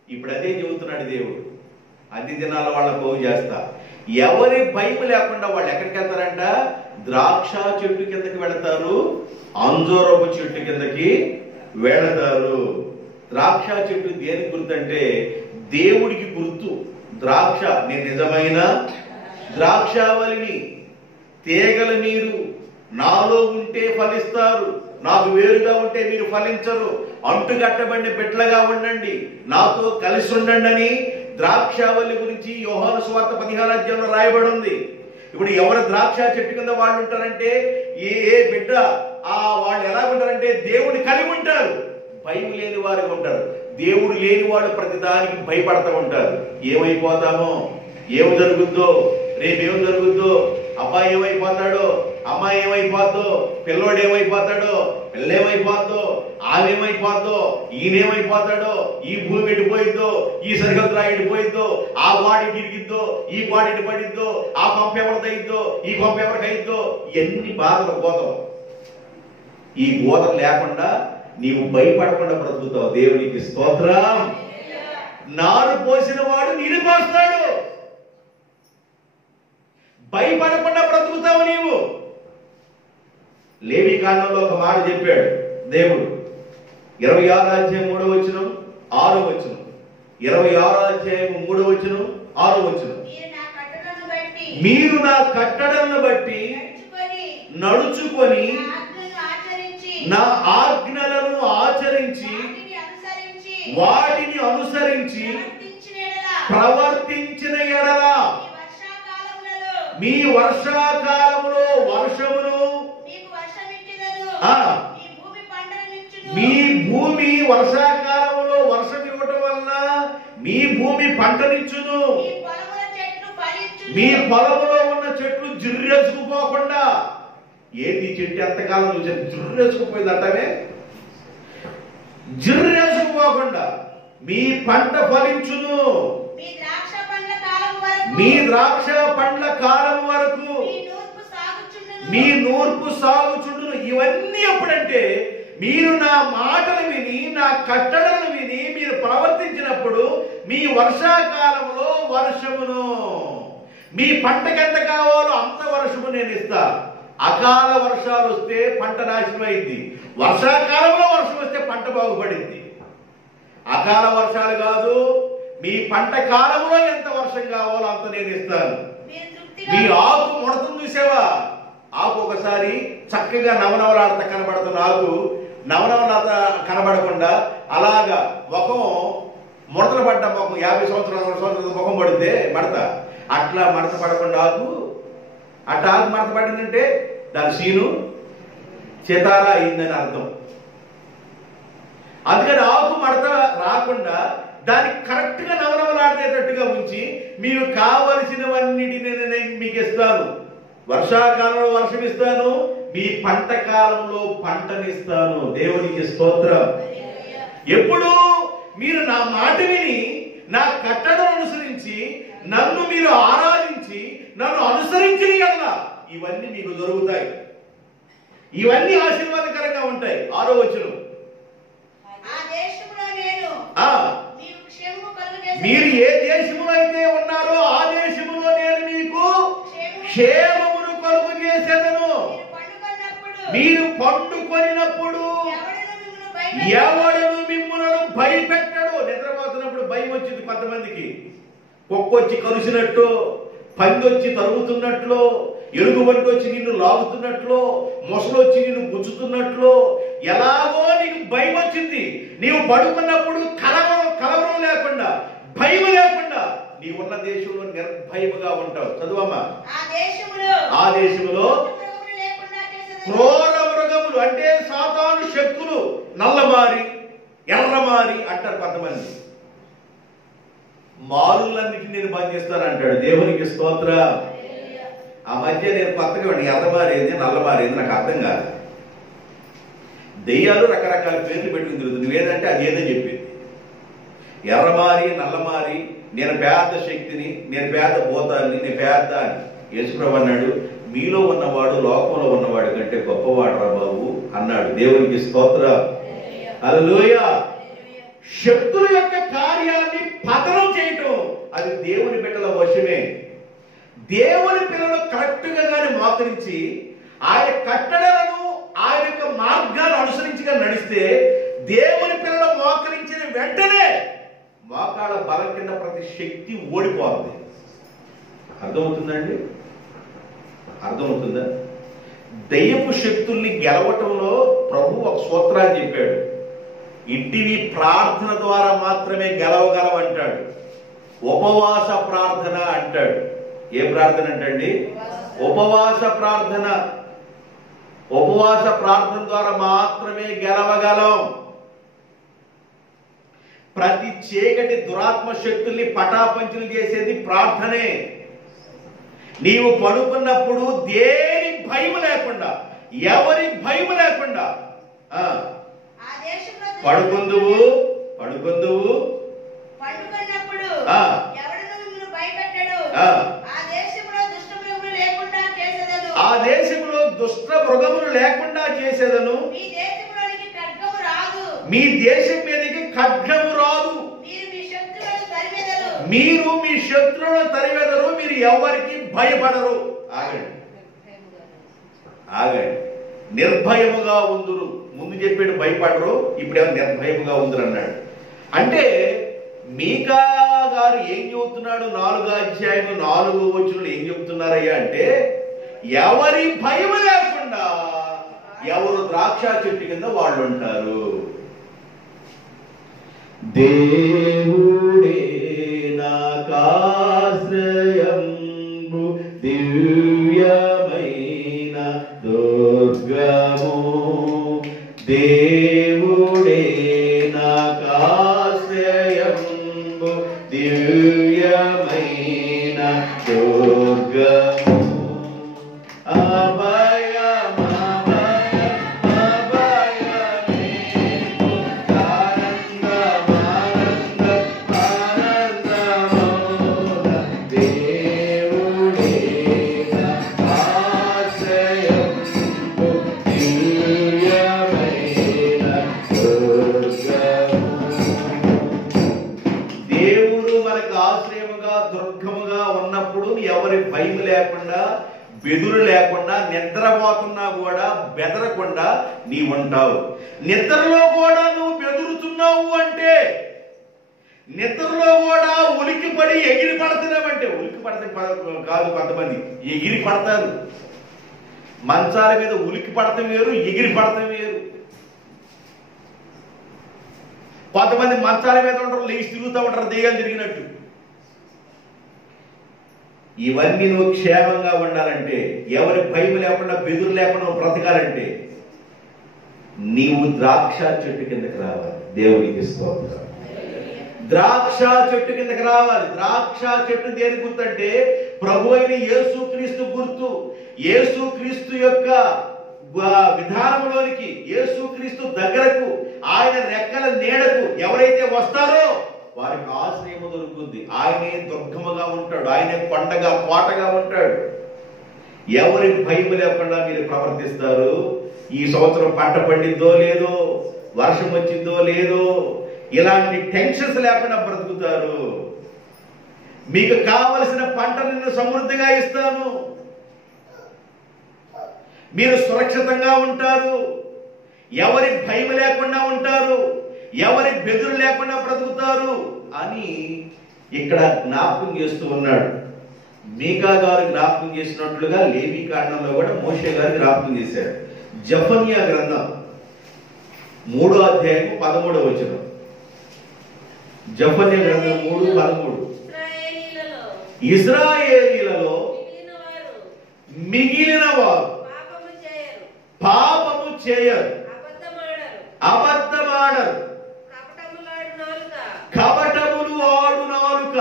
ఇప్పుడు అదే చెబుతున్నాడు దేవుడు. అన్ని దినాల వాళ్ళ పోగు చేస్తా. ఎవరి భయం లేకుండా వాళ్ళు ఎక్కడికి వెళ్తారంట? ద్రాక్ష చెట్టు కిందకి వెళతారు, అంజూరపు చెట్టు కిందకి వెళతారు. ద్రాక్ష చెట్టు దేనికి గుర్తు అంటే దేవుడికి గుర్తు. ద్రాక్ష, నేను నిజమైన ద్రాక్షావళిని, తీగలు మీరు నాలో ఉంటే ఫలిస్తారు, నాకు వేరుగా ఉంటే మీరు ఫలించరు, అంటుగట్టబడిన బిడ్డలుగా ఉండండి, నాతో కలిసి ఉండండి అని ద్రాక్షావళి గురించి యోహాను సువార్త 16వ అధ్యాయంలో రాయబడి ఉంది. ఇప్పుడు ఎవరు ద్రాక్ష చెట్టు కింద వాళ్ళు ఉంటారంటే ఏ బిడ్డ వాళ్ళు ఎలా ఉంటారంటే దేవుని కలిగి ఉంటారు, భయం లేని వారుగా ఉంటారు. దేవుడు లేని వాళ్ళు ప్రతిదానికి భయపడతా ఉంటారు. ఏమైపోతామో, ఏమి జరుగుద్దో, రేపేం జరుగుద్దో, అబ్బాయి ఏమైపోతాడో, అమ్మాయి ఏమైపోద్దో, పిల్లోడు ఏమైపోతాడో, పిల్లేమైపోద్దో, ఆమెమైపోద్దో, ఈయనేమైపోతాడో, ఈ భూమి ఎడిపోయిద్దో, ఈ సరిహద్దు ఎడిపోయిద్దో, ఆ వాడి తిరిగిద్దో, ఈ వాడి ఎటు పడిద్దో, ఆ కొంప ఎవరిది అయిద్దో, ఈ కొంప ఎవరికి అయిద్దో, ఎన్ని బాధలు గోతం. ఈ గోతం లేకుండా నీవు భయపడకుండా బ్రతుకుతావు. దేవునికి స్తోత్రం. నారు పోసిన వాడు నీరు పోస్తాడు. భయపడకుండా బ్రతుకుతావు నీవు. లేవి కాండంలో ఒక మాట చెప్పాడు దేవుడు. 26వ అధ్యాయం 3వ వచనం 6వ వచనం, 26వ అధ్యాయం 3వ వచనం 6వ వచనం. మీరు నా కట్టడలను బట్టి నడుచుకొని నా ఆజ్ఞలను ఆచరించి వాటిని అనుసరించి ప్రవర్తించిన ఎడల మీ వర్షాకాలంలో వర్షమును, మీ భూమి వర్షాకాలంలో వర్షం ఇవ్వటం వలన మీ భూమి పంటనిచ్చును, మీ పొలంలో ఉన్న చెట్లు జిర్రేసుకుపోకుండా. ఏంటి చెట్టు ఎంతకాలం చూసారు జిర్రేసుకుపోయింది అంటానే? జిర్రేసుకుపోకుండా మీ పంట ఫలించును, మీ ద్రాక్ష పండ్ల కాలం వరకు మీ నూర్పు సాగుచుండును. ఇవన్నీ ఎప్పుడంటే మీరు నా మాటలు విని, నా కట్టడలు విని మీరు ప్రవర్తించినప్పుడు మీ వర్షాకాలంలో వర్షమును, మీ పంటకి ఎంత కావాలో అంత వర్షము నేను ఇస్తా. అకాల వర్షాలు వస్తే పంట నాశనం అయింది, వర్షాకాలంలో వర్షం వస్తే పంట బాగుపడింది. అకాల వర్షాలు కాదు, మీ పంట కాలంలో ఎంత వర్షం కావాలో అంత నేను ఇస్తాను. మీ ఆకు ముడతను చూసావా? ఆకు ఒకసారి చక్కగా నవనవలాడత కనబడుతున్న ఆకు నవనవలాత కనబడకుండా అలాగా ముఖం ముడతలు పడ్డ ముఖం 50 సంవత్సరాల 100 సంవత్సరాల ముఖం పడితే మడత, అట్లా మడత పడకుండా ఆకు, అట్లా ఆకు మడత పడిందంటే దాని సీను చితారా అయిందని అర్థం. అందుకని ఆకు మడత రాకుండా దానికి కరెక్ట్ గా నవనవలాడేటట్టుగా ఉంచి మీకు కావలసినవన్నిటిని నేను మీకు ఇస్తాను. వర్షాకాలంలో వర్షం ఇస్తాను, మీ పంట కాలంలో పంటనిస్తాను. దేవునికి స్తోత్రం. ఎప్పుడు మీరు నా మాట విని నా కట్టడను అనుసరించి నన్ను మీరు ఆరాధించి నన్ను అనుసరించిన యెడల ఇవన్నీ మీకు దొరుకుతాయి. ఇవన్నీ ఆశీర్వాదకరంగా ఉంటాయి. 6వ వచనం క్షేమమును కలుగు చేసేదను. మీరు పండుకొనినప్పుడు ఎవడను మిమ్ములను భయపెట్టడు. నిద్రపోతున్నప్పుడు భయం వచ్చింది కొంతమందికి. కుక్కొచ్చి కలుసినట్టు, పందొచ్చి తరుగుతున్నట్లు, ఎలుగుబంటి వచ్చి నిన్ను లాగుతున్నట్లు, మొసలొచ్చి నిన్ను గుచ్చుతున్నట్లు, ఎలాగో నీకు భయం వచ్చింది. నీవు పడుకున్నప్పుడు కలవరం లేకుండా, భయం లేకుండా నీవున్న దేశంలో నిర్భయముగా ఉంటావు. చదువమ్మా. ఆ దేశంలో క్రూర మృగములు అంటే సాతాను శక్తులు, నల్లమారి ఎర్రమారి అంటారు కొంతమంది, మారులన్నిటిని నేను బంధిస్తానంటాడు. దేవునికి స్తోత్ర. ఆ మధ్య నేను కొత్తగా ఎర్రమారేంది నల్లమారేంది నాకు అర్థం కాదు. దెయ్యాలు రకరకాల పేర్లు పెట్టుకుని తిరుగుతుంది. నువ్వేదంటే అది ఏదో చెప్పింది. ఎర్రమారి నల్లమారి, నేను పేద శక్తిని, నేను పేద భూతాన్ని, నేను పేద అని యేసుప్రభు అన్నాడు. మీలో ఉన్నవాడు లోకంలో ఉన్నవాడు కంటే గొప్పవాడు రా బాబు అన్నాడు. దేవునికి స్తోత్ర. హల్లెలూయా. శక్తుల యొక్క కార్యాన్ని పతనం చేయటం అది దేవుని బిడ్డల వశమే. దేవుని పిల్లలు కరెక్ట్ గా కానీ మోకరించి ఆయన కట్టడలను ఆయన యొక్క మార్గాలు అనుసరించిగా నడిస్తే దేవుని పిల్లలు మోకరించిన వెంటనే మోకాళ్ళ బలం కింద ప్రతి శక్తి ఓడిపోతుంది. అర్థమవుతుందండి? అర్థమవుతుందా? దయ్యపు శక్తుల్ని గెలవటంలో ప్రభు ఒక సూత్రాన్ని చెప్పాడు. ఇంటివి ప్రార్థన ద్వారా మాత్రమే గెలవగలవంటాడు. ఉపవాస ప్రార్థన అంటాడు. ఏ ప్రార్థన అంటండి? ఉపవాస ప్రార్థన. ఉపవాస ప్రార్థన ద్వారా మాత్రమే గెలవగలం. ప్రతి చీకటి దురాత్మ శక్తుల్ని పటాపంచులు చేసేది ప్రార్థనే. నీవు పడుకున్నప్పుడు దేని భయం లేకుండా, ఎవరి భయం లేకుండా పడుకుందువు. ఆ దేశంలో దుష్ట మృగములు లేకుండా చేసేదను. మీ దేశం మీదకి ఖడ్గము రాదు. మీరు మీ శత్రువులను తరివేదరు. మీరు ఎవరికి భయపడరు. ఆగండి. నిర్భయముగా ఉందురు. ముందు చెప్పాడు భయపడరు, ఇప్పుడేమో నిర్భయముగా ఉందరు అన్నాడు. అంటే మీకా గారు ఏం చెబుతున్నాడు? 4వ అధ్యాయం 4వ వచనంలో ఏం చెబుతున్నారయ్యా అంటే, ఎవరి భయం లేకుండా ఎవరు ద్రాక్ష చెట్టు కింద వాళ్ళు ఉంటారు. దేవుడే నాకాశ్రయంబు దివ్యమైన దుర్గము. దేవుడే నాకాశ్రయంబు దివ్యమైన దుర్గము. బెదురు లేకుండా, నిద్రపోతున్నా కూడా బెదరకుండా నీ ఉంటావు. నిద్రలో కూడా నువ్వు బెదురుతున్నావు అంటే, నిద్రలో కూడా ఉలికి పడి ఎగిరి పడుతున్నావంటే, ఉలికి పడతాం కాదు, కొంతమంది ఎగిరి పడతారు. మంచాల మీద ఉలికి పడతాం వేరు, ఎగిరి పడతాం వేరు. కొంతమంది మంచాల మీద ఉంటారు, లేచి తిరుగుతూ ఉంటారు దెయ్యాలు తిరిగినట్టు. ఇవన్నీ నువ్వు క్షేమంగా ఉండాలంటే, ఎవరి భయం లేకుండా, బెదురు లేకుండా నువ్వు బ్రతకాలంటే నీవు ద్రాక్ష చెట్టు కిందకి రావాలి. దేవునికి స్తోత్రం. ద్రాక్ష చెట్టు కిందకి రావాలి. ద్రాక్ష చెట్టు దేని గుర్తు అంటే ప్రభు అయిన యేసుక్రీస్తు గుర్తు. యేసుక్రీస్తు యొక్క విధానంలోనికి, యేసుక్రీస్తు దగ్గరకు, ఆయన రెక్కల నీడకు ఎవరైతే వస్తారో వారికి ఆశ్రయము దొరుకుతుంది. ఆయనే దుర్గముగా ఉంటాడు, ఆయనే కొండగా కోటగా ఉంటాడు. ఎవరి భయం లేకుండా మీరు ప్రవర్తిస్తారు. ఈ సంవత్సరం పంట పండిద్దో లేదో, వర్షం వచ్చిందో లేదో, ఇలాంటి టెన్షన్స్ లేకుండా బ్రతుకుతారు. మీకు కావలసిన పంట నిన్ను సమృద్ధిగా ఇస్తాను. మీరు సురక్షితంగా ఉంటారు, ఎవరి భయం లేకుండా ఉంటారు, ఎవరి బెదురు లేకుండా బ్రతుకుతారు అని ఇక్కడ జ్ఞాపకం చేస్తూ ఉన్నాడు. మీకా గారు జ్ఞాపకం చేసినట్లుగా లేవి కాండంలో కూడా మోషే గారు జ్ఞాపకం చేశాడు. జెఫన్యా గ్రంథం 3వ అధ్యాయం 13వ వచనం. జెఫన్యా గ్రంథం 3:13. ఇశ్రాయేలీలలో మిగిలిన వారు పాపము చేయరు, అబద్ధమాడరు, కపటములు ఆడు నాలుక,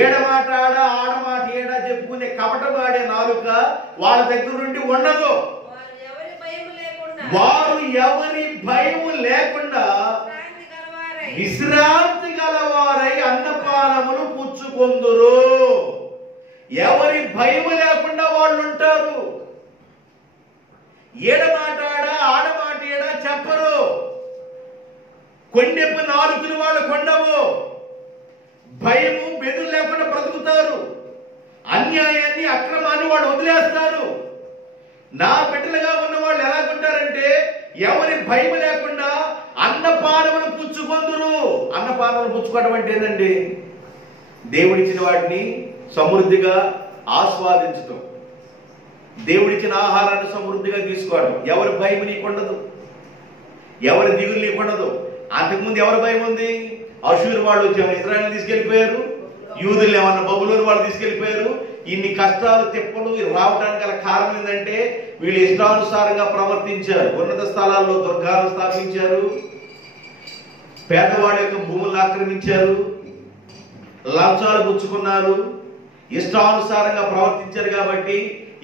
ఏడమాట ఆడమాట ఏడా చెప్పుకునే కపటమాడే నాలుక వాళ్ళ దగ్గర నుండి ఉండదు. వారు ఎవరి భయము లేకుండా విశ్రాంతి గలవారై అన్నపానములు పుచ్చుకొందురు. ఎవరి భయము లేకుండా వాళ్ళు ఉంటారు. ఏడమాటాడా ఆడమాట ఏడా చెప్పరు. కొండెప్పు నాలుగులు వాళ్ళు కొండవు. భయము బెదురు లేకుండా బ్రతుకుతారు. అన్యాయాన్ని అక్రమాన్ని వాళ్ళు వదిలేస్తారు. నా బిడ్డలుగా ఉన్న వాళ్ళు ఎలాగుంటారంటే ఎవరి భయం లేకుండా అన్నపానములు పుచ్చుకొందురు. అన్నపానములు పుచ్చుకోవడం అంటే ఏంటండి? దేవుడిచ్చిన వాటిని సమృద్ధిగా ఆస్వాదించటం, దేవుడిచ్చిన ఆహారాన్ని సమృద్ధిగా తీసుకోవడం. ఎవరి భయం నీకుండదు, ఎవరి దిగులు నీకుండదు. అంతకుముందు ఎవరి భయం ఉంది? అషూరు వాళ్ళు వచ్చి ఇజ్రాయెల్ తీసుకెళ్లిపోయారు, యూదులు ఏమన్నా బబులోను వాళ్ళు తీసుకెళ్లిపోయారు. ఇన్ని కష్టాలు తిప్పలు రావడానికి గల కారణం ఏంటంటే వీళ్ళు ఇష్టానుసారంగా ప్రవర్తించారు. ఉన్నత స్థలాల్లో దుర్గాలను స్థాపించారు, పేదవాళ్ళ యొక్క భూములను ఆక్రమించారు, లంచాలు పుచ్చుకున్నారు, ఇష్టానుసారంగా ప్రవర్తించారు. కాబట్టి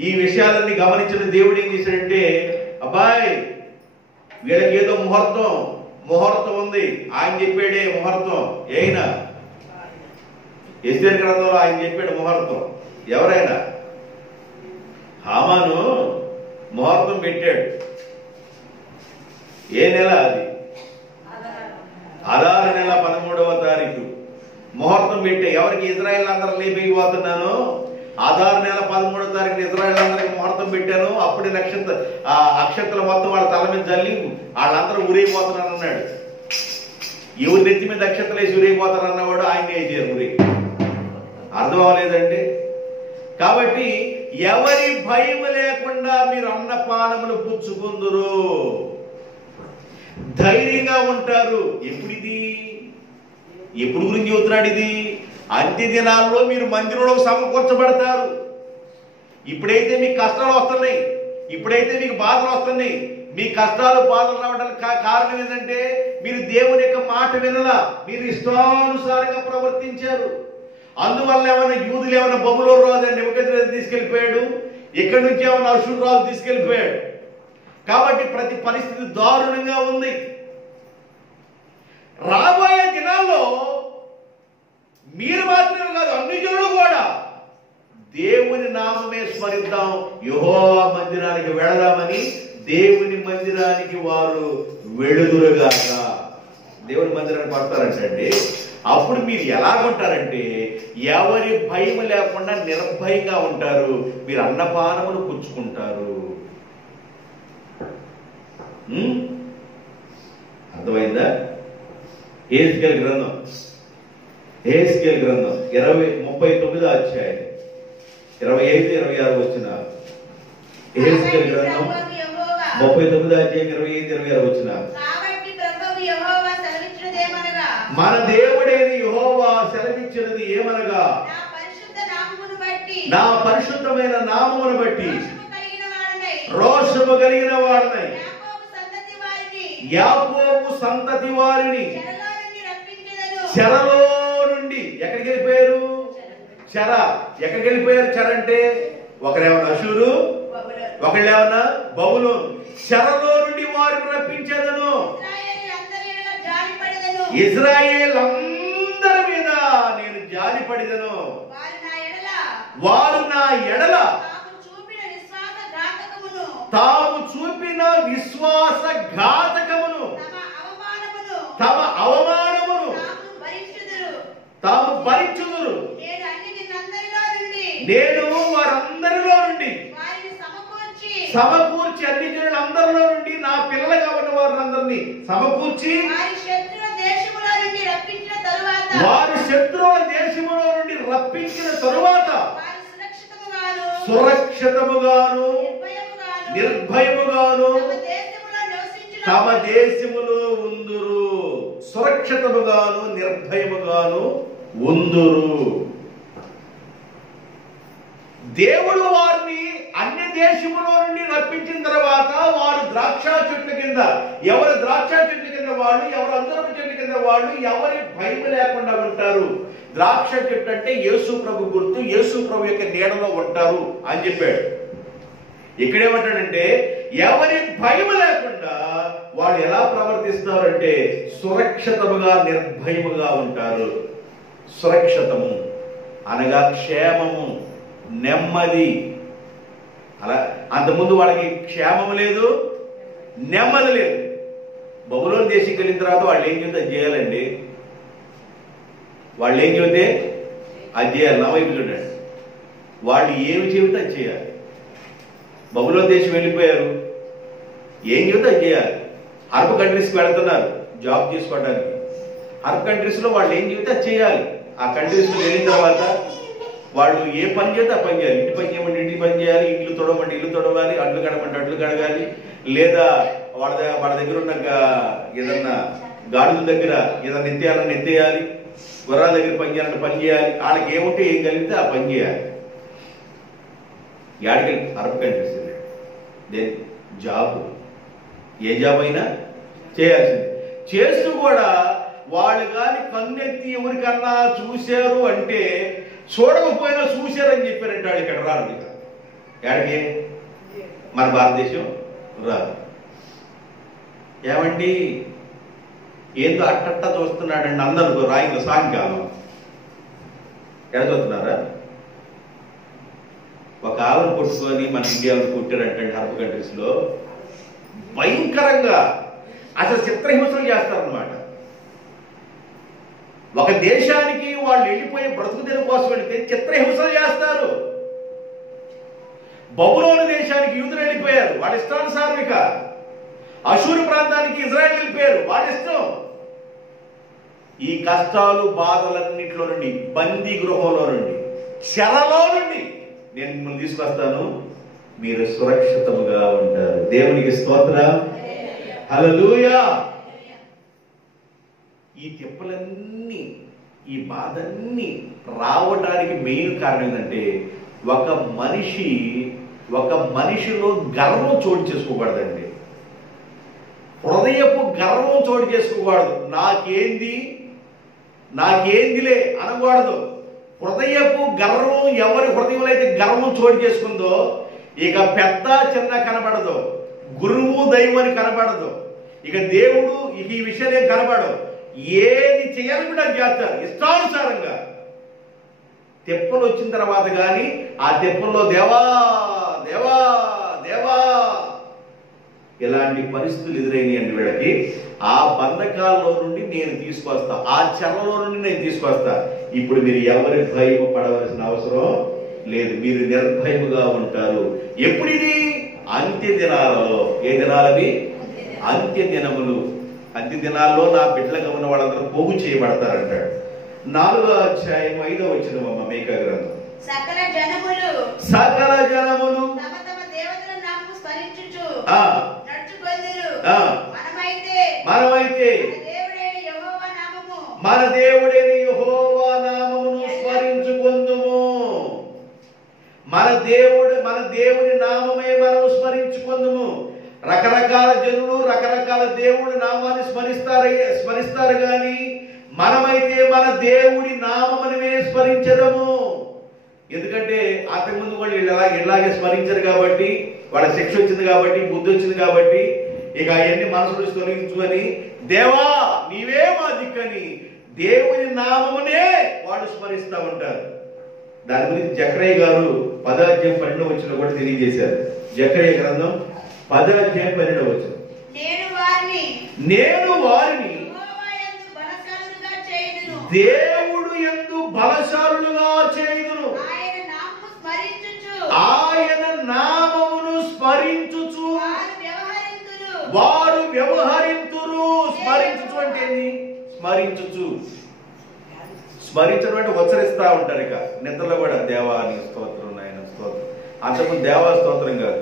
ఈ విషయాలన్నీ గమనించిన దేవుడు ఏం చేశాడంటే, అబ్బాయి వీళ్ళకి ఏదో ముహూర్తం ఉంది. ఆయన చెప్పాడే ముహూర్తం. అయినా ఎస్తేరు గ్రంథంలో ఆయన చెప్పాడు ముహూర్తం. ఎవరైనా హామాను ముహూర్తం పెట్టాడు. ఏ నెల అది? అదారు నెల 13వ తారీఖు ముహూర్తం పెట్టే. ఎవరికి? ఇజ్రాయెల్ అందరూ లేపైపోతున్నాను. ఆధార్ నెల 13వ తారీఖున ఇజ్రాయెల్ అందరికి ముహూర్తం పెట్టాను. అప్పుడు అక్షంతలు మొత్తం వాళ్ళ తల మీద జల్లి వాళ్ళందరూ ఊరైపోతున్నారు అన్నాడు. ఎవరి నెత్తి మీద అక్షంతలు వేసి ఊరైపోతారు అన్నవాడు ఆయన వేసారు ఊరి. అర్థం అవ్వలేదండి? కాబట్టి ఎవరి భయం లేకుండా మీరు అన్నపానములు పుచ్చుకుందురు, ధైర్యంగా ఉంటారు. ఎప్పుడు గురించి చెబుతున్నాడు ఇది? అంత్య దినాల్లో మీరు మందిరంలో సమకూర్చబడతారు. ఇప్పుడైతే మీకు కష్టాలు వస్తున్నాయి, ఇప్పుడైతే మీకు బాధలు వస్తున్నాయి. మీ కష్టాలు బాధలు రావడానికి కారణం ఏంటంటే మీరు దేవుని యొక్క మాట వినలా, మీరు ఇష్టానుసారంగా ప్రవర్తించారు. అందువల్ల ఏమైనా యూదులు ఏమైనా బబులోను రాజు నెబుకద్నెజరు తీసుకెళ్లిపోయాడు, ఇక్కడి నుంచి ఏమైనా అషూరు రాజు తీసుకెళ్లిపోయాడు. కాబట్టి ప్రతి పరిస్థితి దారుణంగా ఉంది. రాబోయే దినాల్లో మీరు మాత్రమే కాదు, అన్ని జనులు కూడా దేవుని నామమే స్మరిద్దాం, యెహోవా మందిరానికి వెళదామని దేవుని మందిరానికి వారు వెళుదురుగాక. దేవుని మందిరానికి పడతారంటండి. అప్పుడు మీరు ఎలాగుంటారంటే ఎవరి భయం లేకుండా నిర్భయంగా ఉంటారు. మీరు అన్నపానములు పుచ్చుకుంటారు. అర్థమైందా? హెజ్కేలు గ్రంథం 39వ అధ్యాయం 25-26 వచ్చిన. హెజ్కేలు గ్రంథం 39వ అధ్యాయం 25-26 వచ్చిన. మన దేవుడైన యెహోవా సెలవిచ్చినది ఏమనగా, నా పరిశుద్ధమైన నామమును బట్టి రోషము కలిగిన వాడినై యాకోబు సంతతి వారిని చెరలో నుండి ఎక్కడికి వెళ్ళిపోయారు? ఎక్కడికి వెళ్ళిపోయారు? చెర అంటే ఒకరేమన్నా అషూరు, ఒకళ్ళేమన్నా బబులోను. చెరలో నుండి వారిని రప్పించేదను. ఇజ్రాయేల్ అందరి మీద నేను జాలిపడిదను. వారు నా ఎడల తాము చూపిన విశ్వాసఘాతకమును తమ అవమానమును తాము భరించుదురు. నేను వారందరిలో నుండి వారందరినీ సమకూర్చి వారి శత్రువుల దేశములో నుండి రప్పించిన తరువాత వారి శత్రువుల దేశములో నుండి రప్పించిన తరువాత వారు సురక్షితముగాను సురక్షితముగాను నిర్భయముగాను తమ దేశములో ఉందురు. సురక్షితముగాను నిర్భయముగాను ఉందురు. దేవుడు వారిని అన్ని దేశములో నుండి రప్పించిన తర్వాత వారు ద్రాక్ష చెట్ల కింద, ఎవరు ద్రాక్ష చెట్ల కింద వాళ్ళు, ఎవరు అంజూరపు చెట్ల కింద వాళ్ళు, ఎవరి భయం లేకుండా ఉంటారు. ద్రాక్ష చెట్టు అంటే యేసు ప్రభు గుర్తు, యేసు ప్రభు యొక్క నీడలో ఉంటారు అని చెప్పాడు. ఇక్కడేమంటాడంటే ఎవరి భయం లేకుండా వాళ్ళు ఎలా ప్రవర్తిస్తారంటే సురక్షితముగా నిర్భయముగా ఉంటారు. సురక్షితము అనగా క్షేమము, నెమ్మది. అలా అంతకుముందు వాళ్ళకి క్షేమం లేదు, నెమ్మది లేదు. బబులోను దేశంకి వెళ్ళిన తర్వాత వాళ్ళు ఏం చెబితే అది చేయాలండి. వాళ్ళు ఏం చెబితే అది చేయాలి. నా వైపు చూడండి, వాళ్ళు ఏమి చెబితే అది చేయాలి. బబులోను దేశం వెళ్ళిపోయారు, ఏం చెబితే అది చేయాలి. అరబ్ కంట్రీస్కి వెళుతున్నారు జాబ్ చేసుకోవడానికి. అరబ్ కంట్రీస్లో వాళ్ళు ఏం చెబితే అది చేయాలి. ఆ కంట్రీస్లో వెళ్ళిన తర్వాత వాళ్ళు ఏ పని చేస్తే ఆ పని చేయాలి. ఇంటి పని చేయమంటే ఇంటి పని చేయాలి, ఇల్లు తొడవమంటే ఇల్లు తొడవాలి, అడ్లు కడమంటే అడ్లు కడగాలి, లేదా వాళ్ళ దగ్గర ఉన్న ఏదన్నా గాడుల దగ్గర ఏదన్నా ఎత్తేయాలని ఎత్తేయాలి, గుర్రాల దగ్గర పని చేయాలంటే పని చేయాలి. వాళ్ళకి ఏముంటే ఏం కలిగితే ఆ పని చేయాలి. యాడికి అరబ్ కంట్రీస్ జాబ్, ఏ జాబ్ అయినా చేయాల్సింది. చేస్తూ కూడా వాళ్ళు కానీ కన్నెత్తి ఎవరికన్నా చూశారు అంటే చూడకపోయినా చూశారని చెప్పారంటే వాళ్ళు ఇక్కడ రారు. ఎక్కడికి మన భారతదేశం రాదు. ఏమండి ఏందో అట్టట్ట చూస్తున్నాడండి అందరూ రాయిలో సాయంకాలం ఎక్కడ చూస్తున్నారా? ఒక ఆవును కొట్టుకొని మన ఇండియాలో కొట్టారంటే అరబ్ కంట్రీస్ లో భయంకరంగా అసలు చిత్రహింసలు చేస్తారనమాట. ఒక దేశానికి వాళ్ళు వెళ్ళిపోయి బ్రతుకుదెరువు కోసం వెళితే చిత్రహింసలు చేస్తారు. బబులోను దేశానికి యూదులు వెళ్ళిపోయారు, వాళ్ళ ఇష్టానుసారమిక. అషూరు ప్రాంతానికి ఇజ్రాయెల్ వెళ్ళిపోయారు, వాళ్ళ ఇష్టం. ఈ కష్టాలు బాధలన్నింటిలో నుండి, బందీ గృహంలో నుండి, చెరలో నుండి నేను మిమ్మల్ని తీసుకొస్తాను, మీరు సురక్షితముగా ఉంటారు. దేవునికి స్తోత్రం, హల్లెలూయా. ఈ తిప్పలన్నీ, ఈ బాధన్నీ రావడానికి మెయిన్ కారణం ఏంటంటే ఒక మనిషిలో గర్వం చోటు చేసుకోకూడదండి. హృదయపు గర్వం చోటు చేసుకోకూడదు. నాకేందిలే అనకూడదు. హృదయపు గర్వం, ఎవరి హృదయంలో అయితే గర్వం చోటు చేసుకుందో ఇక పెద్ద చిన్న కనబడదు, గురువు దైవం అని కనబడదు, ఇక దేవుడు ఇక ఈ విషయాలే కనబడవు. ఏది చేయాలని కూడా చేస్తారు ఇష్టానుసారంగా. తెప్పలు వచ్చిన తర్వాత కానీ ఆ తెప్పల్లో దేవా దేవా దేవా ఇలాంటి పరిస్థితులు ఎదురైనాయండి వీళ్ళకి. ఆ బంధకాల్లో నుండి నేను తీసుకొస్తా, ఆ చెరలో నుండి నేను తీసుకొస్తా. ఇప్పుడు మీరు ఎవరి భయం పడవలసిన అవసరం లేదు, మీరు నిర్భయముగా ఉంటారు. ఎప్పుడు ఇది? అంత్య దినాలలో. ఏ దినాలవి? అంత్య దినములు. అంత్య దినాల్లో నా బిడ్డలుగా ఉన్న వాళ్ళందరూ పోగు చేయబడతారంటాడు. 4వ అధ్యాయం 5వ వచనం మీకా గ్రంథం. సకల జనములు తమ తమ దేవతల నామము స్మరించుచు నడుచుకొందురు. మనమైతే మన దేవుడైన యెహోవా నామమును స్మరించుకొందుము. మన దేవుని నామమే మనం స్మరించుకొందుము. రకరకాల జనులు రకరకాల దేవుడి నామాన్ని స్మరిస్తారు కానీ మనమైతే మన దేవుడి నామమునే స్మరించదము. ఎందుకంటే అంతకుముందు వాళ్ళు ఇలాగే స్మరించరు కాబట్టి, వాళ్ళ శిక్ష వచ్చింది కాబట్టి, బుద్ధి వచ్చింది కాబట్టి ఇక అవన్నీ మనసులో తొలగించుకొని దేవా నీవే మా దిక్కని దేవుని నామమునే వాళ్ళు స్మరిస్తూ ఉంటారు. దాని గురించి జకరియా గారు 10వ అధ్యాయం 12వ వచనంలో కూడా తెలియజేశారు. జకరియా గ్రంథం 10వ అధ్యాయం 12వ వచనం. నేను వారిని దేవుడు యందు బలశాలులుగా చేయుదును. ఆయన నామమును స్మరించుచు వారు వ్యవహరింతురు. స్మరించుచు అంటే ఏంది? స్మరించుచు, స్మరించడం అంటే ఉచ్చరిస్తా ఉంటారు. ఇక నిద్రలో కూడా దేవాని స్తోత్రం, నాయన స్తోత్రం. అంతకుముందు దేవా స్తోత్రం కాదు,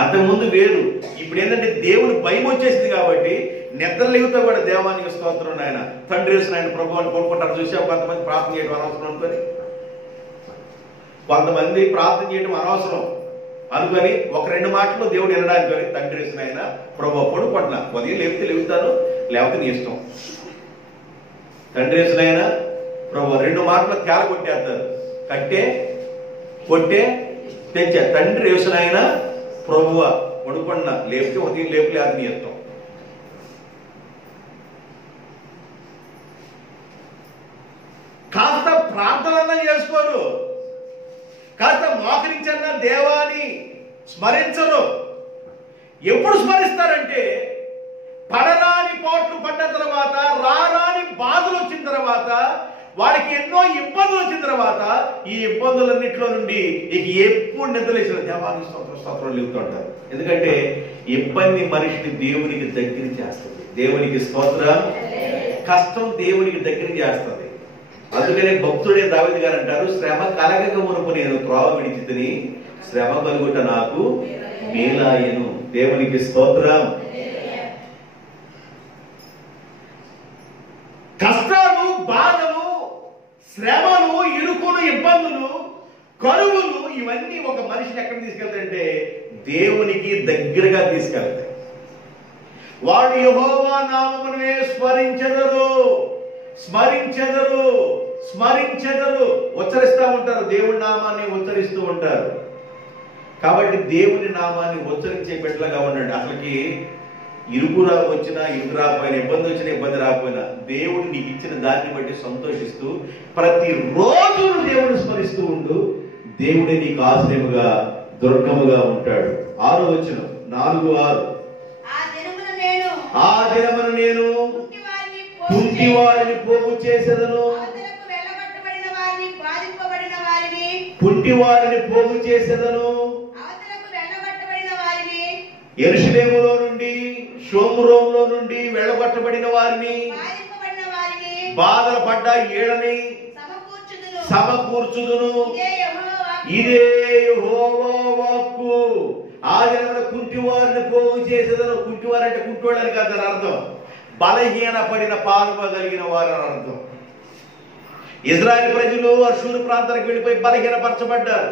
అంతకుముందు వేరు. ఇప్పుడు ఏంటంటే దేవుని భయం వచ్చేసింది కాబట్టి నిద్ర లేవుతో కూడా దేవానికి స్తోత్రం నాయన, తండ్రి నాయన ప్రభు అని కోరుకుంటారు. చూసావు కొంతమంది ప్రార్థన చేయడం అనవసరం అనుకొని, కొంతమంది ప్రార్థన చేయడం అనవసరం అనుకొని ఒక రెండు మాటలు దేవుడు వినడానికి కానీ తండ్రి నాయన ప్రభు పడుకుంటున్నా, ఉదయం లేపితే లేవుతాను, లేకపోతే నీ ఇష్టం. తండ్రి నాయన ప్రభు రెండు మాటలు తేల కొట్టేస్తారు, కట్టే కొట్టే తెచ్చా. తండ్రి నాయన ప్రభువ పడుకున్నా, లేపితే ఉదయం లేపు లేదు నీ ఇష్టం. కాస్త ప్రార్థన చేసుకోరు, కాస్త మోకరించన్న దేవాని స్మరించరు. ఎప్పుడు స్మరిస్తారంటే పడరాని పోట్లు పడ్డ తర్వాత, రారాని బాధలు వచ్చిన తర్వాత, వాడికి ఎన్నో ఇబ్బందులు వచ్చిన తర్వాత, ఈ ఇబ్బందులన్నింటిలో నుండి ఇక ఎప్పుడు నిద్రలేసిన దేవానికి స్తోత్రం లేవుతూ ఉంటారు. ఎందుకంటే ఇబ్బంది మనిషిని దేవునికి దగ్గర చేస్తుంది. దేవునికి స్తోత్రం. కష్టం దేవునికి దగ్గర చేస్తుంది. అందుకనే భక్తుడే దావీదు గారు అంటారు, శ్రమ కలగక మునుపు నేను త్రోవ విడిచితిని, శ్రమ కలుగుట నాకు మేలాయను. దేవునికి స్తోత్రం. కష్టాలు, బాధలు, శ్రమలు, ఇరుకులు, ఇబ్బందులు, కరువులు, ఇవన్నీ ఒక మనిషిని ఎక్కడ తీసుకెళ్తాయంటే దేవునికి దగ్గరగా తీసుకెళ్తాయి. వాడు యెహోవా నామమునే స్మరించెదరు, స్మరించెదరు, స్మరించెదరు, ఉచ్చరిస్తూ ఉంటారు. దేవుడి నామాన్ని ఉచ్చరిస్తూ ఉంటారు. కాబట్టి దేవుని నామాన్ని ఉచ్చరించే బిడ్డలుగా ఉండండి. అసలుకి ఇరుకు వచ్చినా ఇరుకు రాకపోయినా, ఇబ్బంది వచ్చినా ఇబ్బంది రాకపోయినా, దేవుడు నీకు ఇచ్చిన దాన్ని బట్టి సంతోషిస్తూ ప్రతిరోజు దేవుడు స్మరిస్తూ ఉండు. దేవుడే నీకు ఆశ్రయముగా దుర్గముగా ఉంటాడు. 6వ వచనం, 4:6. ఆ దినమున నేను కుంటి వారిని పోగు చేసేదను, కుంటి వారిని పోగు చేసేదను, యెరూషలేములో నుండి షోమ్రోనులో నుండి వెళ్ళగొట్టబడిన వారిని, బాధలు పడ్డ ఏళ్ళని సమకూర్చుదును. ఇదే యెహోవా వాక్కు. ఆ దినమున కుంటి వారిని పోగు చేసేదను. కుంటివారు అంటే కుంటోళ్ళని కాదు అర్థం, బలహీన పడిన పాల్వ కలిగిన వారు అని అర్థం. ఇజ్రాయెల్ ప్రజలు అషూరు ప్రాంతానికి వెళ్ళిపోయి బలహీనపరచబడ్డారు.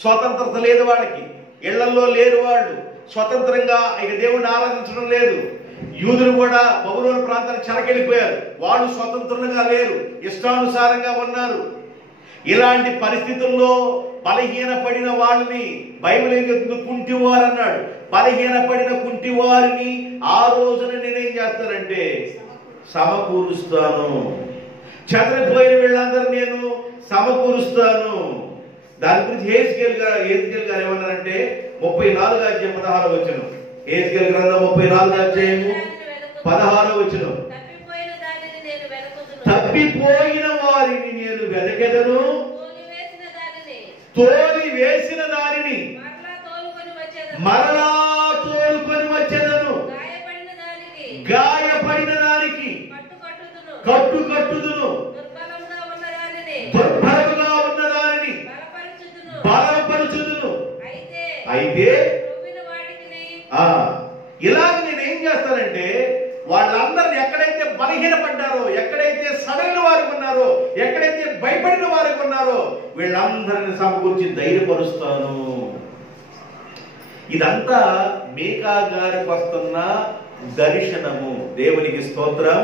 స్వతంత్రత లేదు వాళ్ళకి, ఇళ్లలో లేరు వాళ్ళు, స్వతంత్రంగా ఇక దేవుణ్ణి ఆరాధించడం లేదు. యూదులు కూడా బబులోను ప్రాంతానికి చెరకెళ్ళిపోయారు. వాళ్ళు స్వతంత్రంగా లేరు, ఇష్టానుసారంగా ఉన్నారు. ఇలాంటి పరిస్థితుల్లో బలహీన పడిన వాళ్ళని బైబిల్ ఏం చెప్తుంది? కుంటివారు అన్నాడు. బలహీన పడిన కుంటివారిని ఆ రోజున నేనేం చేస్తానంటే సమకూరుస్తాను. చెదరిపోయిన వీళ్ళందరూ నేను సమకూరుస్తాను. దాని గురించి హెజ్కేల్ గారు ఏమన్నారంటే 34వ అధ్యాయం 16వ వచనం. హెజ్కేల్ గ్రంథం 34వ అధ్యాయము 16వ వచనం. తప్పిపోయిన వారిని నేను వెదకెదను, తోలి వేసిన దానిని మరలా తోలుకొని వచ్చేదను, గాయపడిన దానికి కట్టు కట్టుదును, దుర్బలముగా ఉన్న దానిని బలపరచుదును. అయితే ఇలాగ నేను ఏం చేస్తానంటే వాళ్ళందరిని ఎక్కడైతే బలహీనపడ్డారో, ఎక్కడైతే సడలిన వారికి ఉన్నారో, ఎక్కడైతే భయపడిన వారికి ఉన్నారో వీళ్ళందరిని సమకూర్చి ధైర్యపరుస్తాను. ఇదంతా మీకా గారికి వస్తున్న దర్శనము. దేవునికి స్తోత్రం.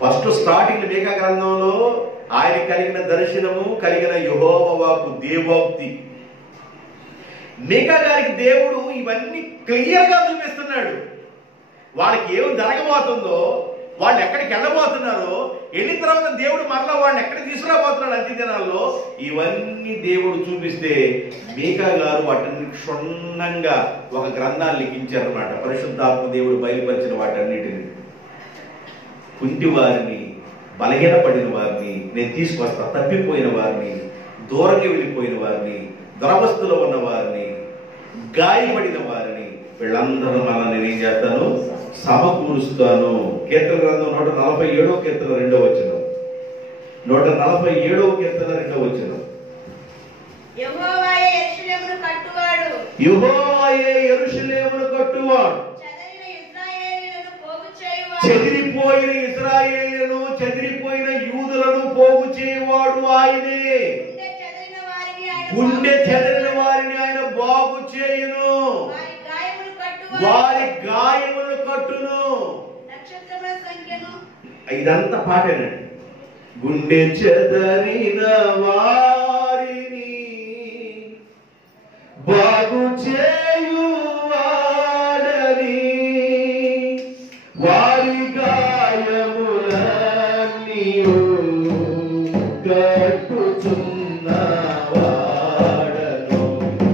ఫస్ట్ స్టార్టింగ్ మీకా గ్రంథంలో ఆయన కలిగిన దర్శనము, కలిగిన యెహోవా వాక్కు, దేవోక్తి. మీకా గారికి దేవుడు ఇవన్నీ క్లియర్ గా చూపిస్తున్నాడు. వాళ్ళకి ఏం జరగబోతుందో, వాళ్ళు ఎక్కడికి వెళ్ళబోతున్నారో, వెళ్ళిన తర్వాత దేవుడు మరలా వాళ్ళని ఎక్కడికి తీసుకురాబోతున్నాడు అంత్య దినాల్లో, ఇవన్నీ దేవుడు చూపిస్తే మీకా గారు వాటిని క్షుణ్ణంగా ఒక గ్రంథాన్ని లిఖించారన్నమాట. పరిశుద్ధాత్మ దేవుడు బయలుపరిచిన వాటన్నిటిని. కుంటి వారిని, బలహీనపడిన వారిని నేను తీసుకొస్తా. తప్పిపోయిన వారిని, దూరంగా వెళ్ళిపోయిన వారిని, దురవస్థలో ఉన్న వారిని, గాయపడిన వారిని, వీళ్ళందరూ మళ్ళా నేనేం చేస్తాను, సమకూరుస్తాను. కీర్తన గ్రంథం 147వ కీర్తన 2వ వచనం, 147వ కీర్తన 2వ వచనం. యెహోవాయే యెరూషలేమును కట్టువాడు, యెహోవాయే యెరూషలేమును కట్టువాడు, చెదిరిపోయిన ఇశ్రాయేలును చెదిరిపోయిన యూదులను పోగు చేయువాడు ఆయనే. గుండె చెదిరిన వారిని ఆయన బాగు చేయును, వారి గాయములు కట్టును. ఇదంతా పాటేనండి. గుండె చెదరిన వారిని బాగు చేయువాడని, వారి గాయములన్నీయు కట్టుచున్నవాడను.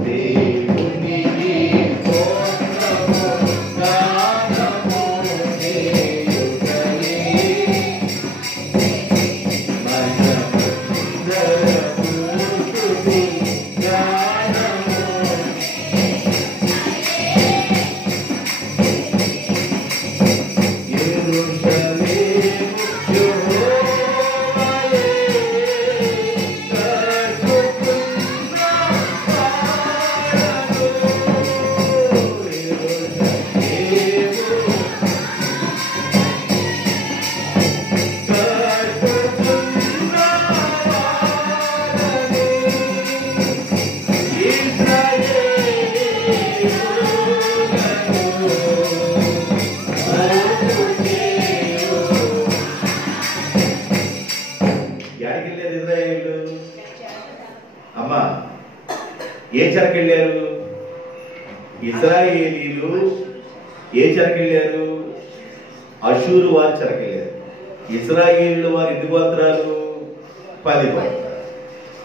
దేవునికి స్తోత్రము, గానము చేయుటయే. మహిమయందరముస్తుతి గానము. అమ్మా ఏ చెరకెళ్ళారు? ఇశ్రాయేలీలు ఏ చెరకెళ్ళారు? అషూరు వారు చెరకెళ్ళారు. ఇశ్రాయేలు వారు ఎన్ని గోత్రాలు? 10 గోత్రాలు.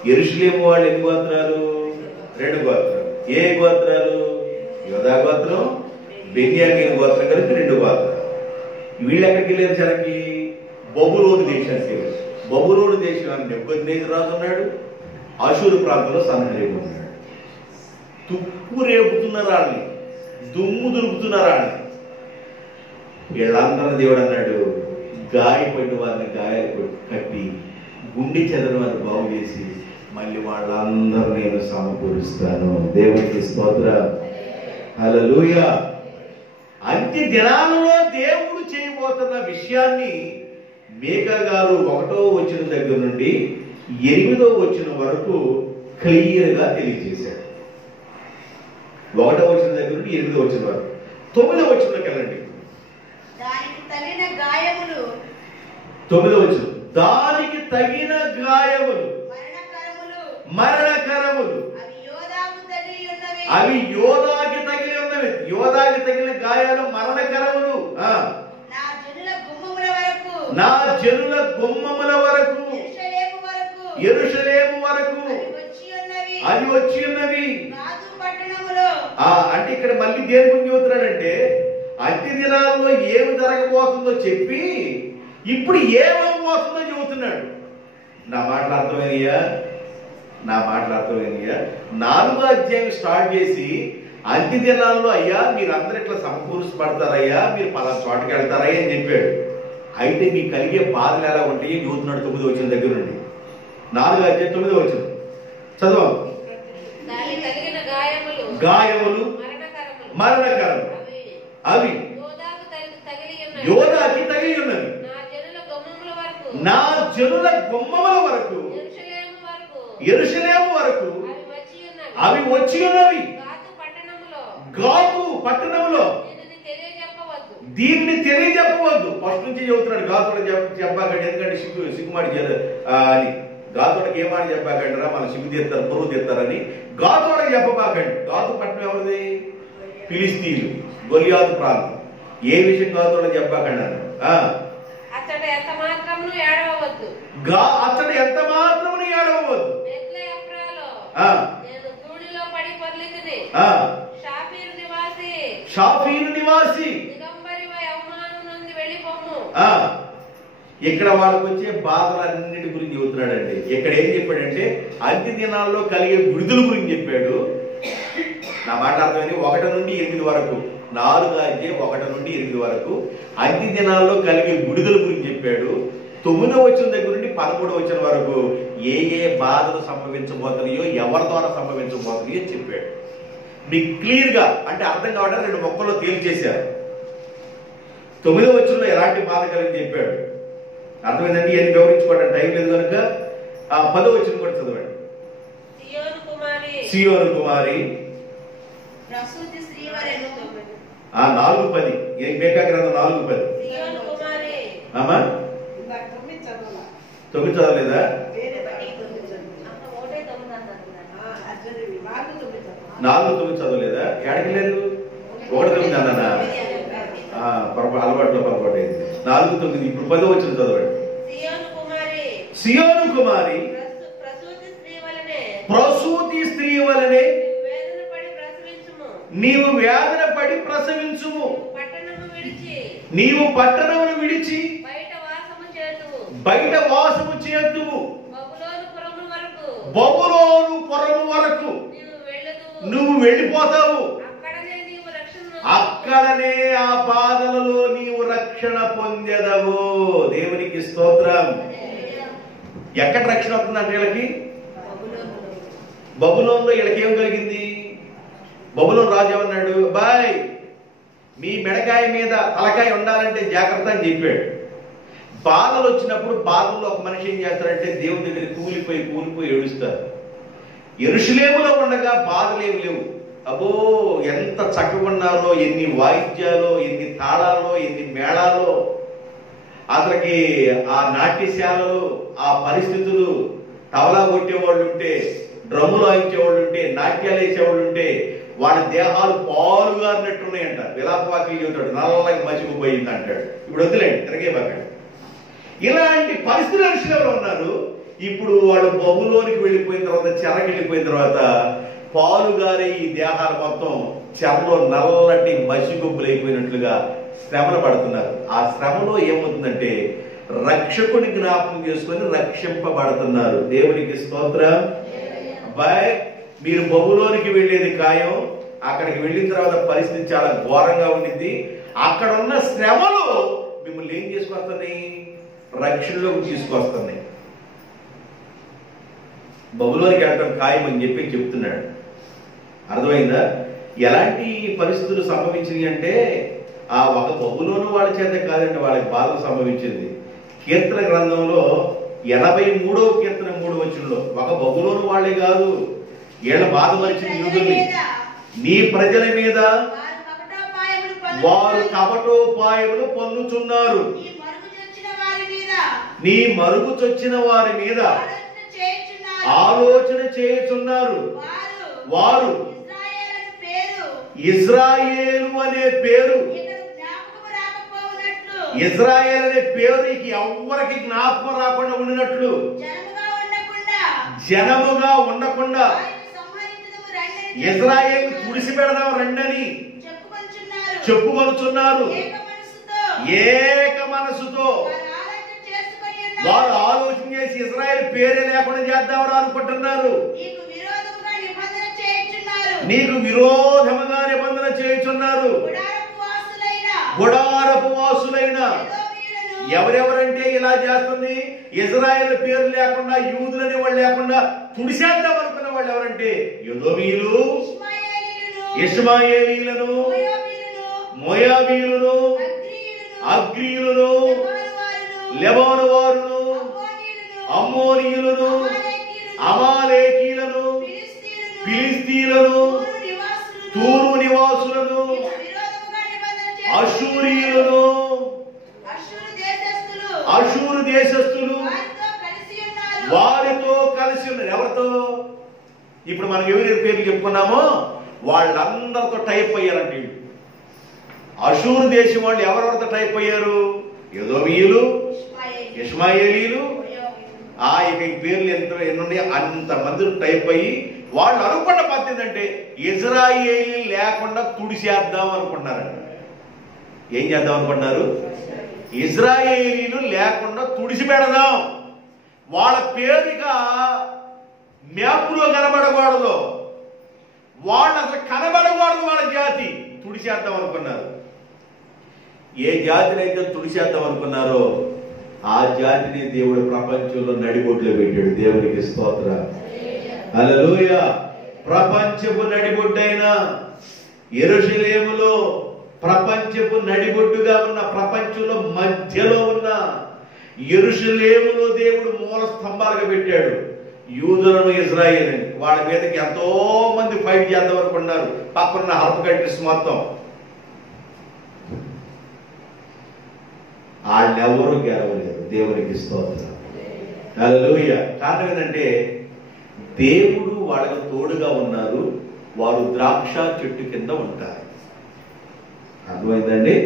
యెరూషలేము వాళ్ళు ఎన్ని గోత్రాలు? 2 గోత్రాలు. ఏ గోత్రాలు? యోధా గోత్రం, బెన్యామీను గోత్రం కలిపి 2 గోత్రాలు. వీళ్ళు ఎక్కడికి వెళ్ళారు చెరకి? బబులోను దేశానికి వెళ్ళారు. బబులోను దేశాన్ని నెబుకద్నెజరు రాజు ఉన్నాడు, అషూరు ప్రాంతంలో సన్హెరీబు ఉన్నాడు. తుప్పు రేపుతున్నారు వాళ్ళని, దుమ్ము దులుపుతున్నారు వాళ్ళని. వీళ్ళందరూ దేవుడు అన్నాడు, గాయపడిన వారిని గాయాలు కట్టి గుండె చెదరిన వారిని బాగు చేసి మళ్ళీ వాళ్ళందరూ నేను సమకూరుస్తాను. దేవునికి స్తోత్రం, హల్లెలూయా. అంత్య దినాలలో దేవుడు చేయబోతున్న విషయాన్ని మీకా గారు 1వ వచనం దగ్గర నుండి 8వ వచనం వరకు క్లియర్ గా తెలియజేశాడు. 1వ వచనం దగ్గర నుండి 8వ వచనం వరకు. 9వ వచనంలోకి వెళ్ళండి. దానికి తగిన గాయములు, 9వ వచనం, దానికి తగిన గాయములు మరణకరములు అవి యోధాకి తగిలి ఉన్నవి. యోధాకి తగిలిన గాయాలు మరణకరములు. నా జనుల గుమ్మముల వరకు యెరూషలేము వరకు అది వచ్చి ఉన్నవి. అంటే ఇక్కడ మళ్ళీ దేని గురించి చెబుతున్నాడంటే, అంత్య దినాల్లో ఏమి జరగబోతుందో చెప్పి ఇప్పుడు ఏమవబోతుందో చెబుతున్నాడు. నా మాటలు అర్థమైనయా? 4వ అధ్యాయం స్టార్ట్ చేసి అంత్య దినాల్లో అయ్యా మీరందరూ ఇట్లా సమకూర్చబడతారయ్యా, మీరు పలానా చోటకి వెళ్తారయ్యా అని చెప్పాడు. అయితే మీకు కలిగే బాధలు ఎలా ఉంటాయి చూస్తున్నాడు. 9వ వచనం దగ్గర నుండి 4వ అధ్యాయం 9వ వచనం చదవం. గాయములు మరణకరములు అవి యోధాకి తగిలి ఉన్నవి. నా జనుల గుమ్మముల వరకు యెరూషలేము వరకు అవి వచ్చి ఉన్నవి. గాతు పట్టణములో దీన్ని తెలియజెప్పవద్దు. ఫస్ట్ నుంచి చెబుతున్నాడు, గాతోడ చెప్పాకండి. ఎందుకంటే సిగ్గుమాడి అని గాతోడకి ఏ మాట చెప్పాకండి రా, మన సిగ్గు తీస్తారు, పొరుగు తీస్తారని గాతోడకి చెప్పబాకండి. గాతు పట్టణం ఎవరిది? ఫిలిస్తీన్లు, గొలియాతు ప్రాంతం. ఏ విషయం గాతోడ చెప్పాకండి అన్నాడు. అతడు ఎంత మాత్రమును ఏడవవద్దు. షాఫీరు నివాసి ఇక్కడ వాళ్ళకు వచ్చే బాధలన్నిటి గురించి చెబుతున్నాడండి. ఇక్కడ ఏం చెప్పాడంటే అంత్య దినాల్లో కలిగే విడుదల గురించి చెప్పాడు. నా మాట అర్థమైంది. 1 నుండి 8 వరకు 4:1-8 వరకు అంత్య దినాల్లో కలిగే విడుదల గురించి చెప్పాడు. 9వ వచనం దగ్గర నుండి 11వ వచనం వరకు ఏ ఏ బాధలు సంభవించబోతున్నాయో, ఎవరి ద్వారా సంభవించబోతున్నాయో చెప్పాడు. మీకు క్లియర్ గా అంటే అర్థం కావడానికి 2 మొక్కల్లో తేల్చేశారు. 9వ వచనంలో ఎలాంటి బాధ కలిగి చెప్పాడు. అర్థమైందండి? ఏది వివరించుకోవడం టైం లేదు కనుక 10వ వచనం కూడా చదవండి. సియోను కుమారి ప్రసూతి స్త్రీవలెను 4:10 మేకా గ్రంథం 4:10. ఆమా 9 చదవలేదా? 4:9 చదవలేదా? ఏడకి లేదు 1:9 అన్నానా? అలవాట్లో పొరపాటు అయింది. 4:9. ఇప్పుడు 10వ వచనం చదవండి. సియోను కుమారి ప్రసూతి స్త్రీ వలనే నీవు వేదన పడి ప్రసవించుము. నీవు పట్టణమును విడిచి బయట వాసము చేతువు. బబులోను పురము వరకు నువ్వు వెళ్ళిపోతావు. అక్కడనే ఆ బాధలలో నీవు రక్షణ పొందెదవు. దేవునికి స్తోత్రం. ఎక్కడ రక్షణ అవుతుందంటే వీళ్ళకి బబులోనులో వీళ్ళకి ఏం కలిగింది? బబులోను రాజు ఏమన్నాడు? బాయ్ మీ మెడకాయ మీద తలకాయ ఉండాలంటే జాగ్రత్త అని చెప్పాడు. బాధలు వచ్చినప్పుడు బాధల్లో ఒక మనిషి ఏం చేస్తారంటే దేవుని దగ్గర కూలిపోయి ఏడుస్తారు. యెరూషలేములో ఉండగా బాధలేమి లేవు. అబ్బో ఎంత చక్కగా ఉన్నారో, ఎన్ని వాయిద్యాలు, ఎన్ని తాళాలు, ఎన్ని మేళాలు, అతనికి ఆ నాట్యశాలలు, ఆ పరిస్థితులు, తబలా కొట్టేవాళ్ళు ఉంటే, డ్రమ్ములు వాయించేవాళ్ళు ఉంటే, నాట్యాలు వేసేవాళ్ళు ఉంటే వాళ్ళ దేహాలు పాలుగా అన్నట్టున్నాయంట. విలాపవాక్యం చెబుతాడు, నల్లగా మసిగిపోయింది అంటాడు. ఇప్పుడు వద్దులేండి, తిరగే బాకండి. ఇలాంటి పరిస్థితులు ఉన్నారు. ఇప్పుడు వాళ్ళు బబులోనికి వెళ్ళిపోయిన తర్వాత, చెరకి వెళ్ళిపోయిన తర్వాత పాలుగారే ఈ దేహాలు మొత్తం చెరలో నల్లటి మసిగుబ్బులు అయిపోయినట్లుగా శ్రమలు పడుతున్నారు. ఆ శ్రమలో ఏమవుతుందంటే రక్షకుని జ్ఞాపకం చేసుకొని రక్షింపబడుతున్నారు. దేవునికి స్తోత్రం. అబ్బాయి మీరు బబులోనికి వెళ్ళేది ఖాయం. అక్కడికి వెళ్ళిన తర్వాత పరిస్థితి చాలా ఘోరంగా ఉండింది. అక్కడ ఉన్న శ్రమలు మిమ్మల్ని ఏం చేసుకొస్తున్నాయి? రక్షణలోకి తీసుకొస్తున్నాయి. బబులోనికి వెళ్ళటం ఖాయం అని చెప్పి చెప్తున్నాడు. అర్థమైందా? ఎలాంటి పరిస్థితులు సంభవించినాయి అంటే ఆ ఒక బబులోను వాళ్ళ చేత కాదండి, వాళ్ళకి బాధలు సంభవించింది. కీర్తన గ్రంథంలో 83వ కీర్తన 3వ వచనంలో ఒక బబులోను వాళ్ళే కాదు, వీళ్ళ బాధపరిచిన యూదుల్ని, నీ ప్రజల మీద వారు కపటోపాయములు పన్నుచున్నారు. నీ మరుగుచొచ్చిన వారి మీద ఆలోచన చేయుచున్నారు. వారు ఇజ్రాయేలు అనే పేరు, ఇజ్రాయేల్ అనే పేరు ఎవ్వరికి జ్ఞాపకం రాకుండా ఉండినట్లు, జనముగా ఉండకుండా ఇజ్రాయేల్ తుడిసి పెడదాం రండని చెప్పుకొనుచున్నారు. ఏక మనసుతో వారు ఆలోచన చేసి ఇజ్రాయేల్ పేరే లేకుండా చేద్దామని అనుకుంటున్నారు. నీకు విరోధముగా నిబంధన చేయుచున్నారు. గుడారపు వాసులైన ఎవరెవరంటే ఇలా చేస్తుంది? ఇజ్రాయేల్ పేరు లేకుండా, యూదులనే వాళ్ళు లేకుండా తుడిసేద్దాం అనుకున్న వాళ్ళు ఎవరంటే ఎదోమీయులు, ఇష్మాయేలీలను, మోయాబీయులను, అగ్రీయులను, లెబాను వారును, అమ్మోనీయులను, అమాలేకీలను, ఫిలిస్తీయులను, తూరు నివాసులను, అషూరీయులను, అషూరు దేశస్థులు వారితో కలిసి ఉన్నారు. ఎవరితో? ఇప్పుడు మనం ఎవరి పేర్లు చెప్పుకున్నామో వాళ్ళందరితో టైప్ అయ్యారంటే అషూరు దేశం వాళ్ళు ఎవరెవరితో టైప్ అయ్యారు? ఎదోమీయులు, ఇష్మాయేలీలు. ఇక ఈ పేర్లు ఎన్నున్నాయి అంతమంది టైప్ అయ్యి వాళ్ళు అనుకున్న పద్ధతి ఏంటంటే ఇజ్రాయేలీ లేకుండా తుడిసేద్దాం అనుకున్నారంట. ఏం చేద్దాం అనుకున్నారు? ఇజ్రాయేలీలు లేకుండా తుడిసి పెడదాం, వాళ్ళ పేరుగా మ్యాప్లో కనబడకూడదు, వాళ్ళు అసలు కనబడకూడదు, వాళ్ళ జాతి తుడిచేద్దాం అనుకున్నారు. ఏ జాతినైతే తుడిచేద్దాం అనుకున్నారో ఆ జాతిని దేవుడు ప్రపంచంలో నడిబొడ్లో పెట్టాడు. దేవునికి స్తోత్రం. హల్లెలూయా. ప్రపంచపు నడిబొడ్డైన యెరూషలేములో, ప్రపంచపు నడిబొడ్డుగా ఉన్న, ప్రపంచంలో మధ్యలో ఉన్న యెరూషలేములో దేవుడు మూల స్తంభాలుగా పెట్టాడు యూదులను, ఇజ్రాయేలుని. వాళ్ళ మీదకి ఎంతో మంది ఫైట్ చేద్దాం అనుకున్నారు పక్కన హర్బ్ కంట్రీస్ మొత్తం. వాళ్ళెవరూ గెలవలేరు. దేవునికి స్తోత్రం. హల్లెలూయా. కారణం ఏంటంటే దేవుడు వాళ్ళకు తోడుగా ఉన్నారు. వారు ద్రాక్ష చెట్టు కింద ఉంటారు. అర్థమైందండి?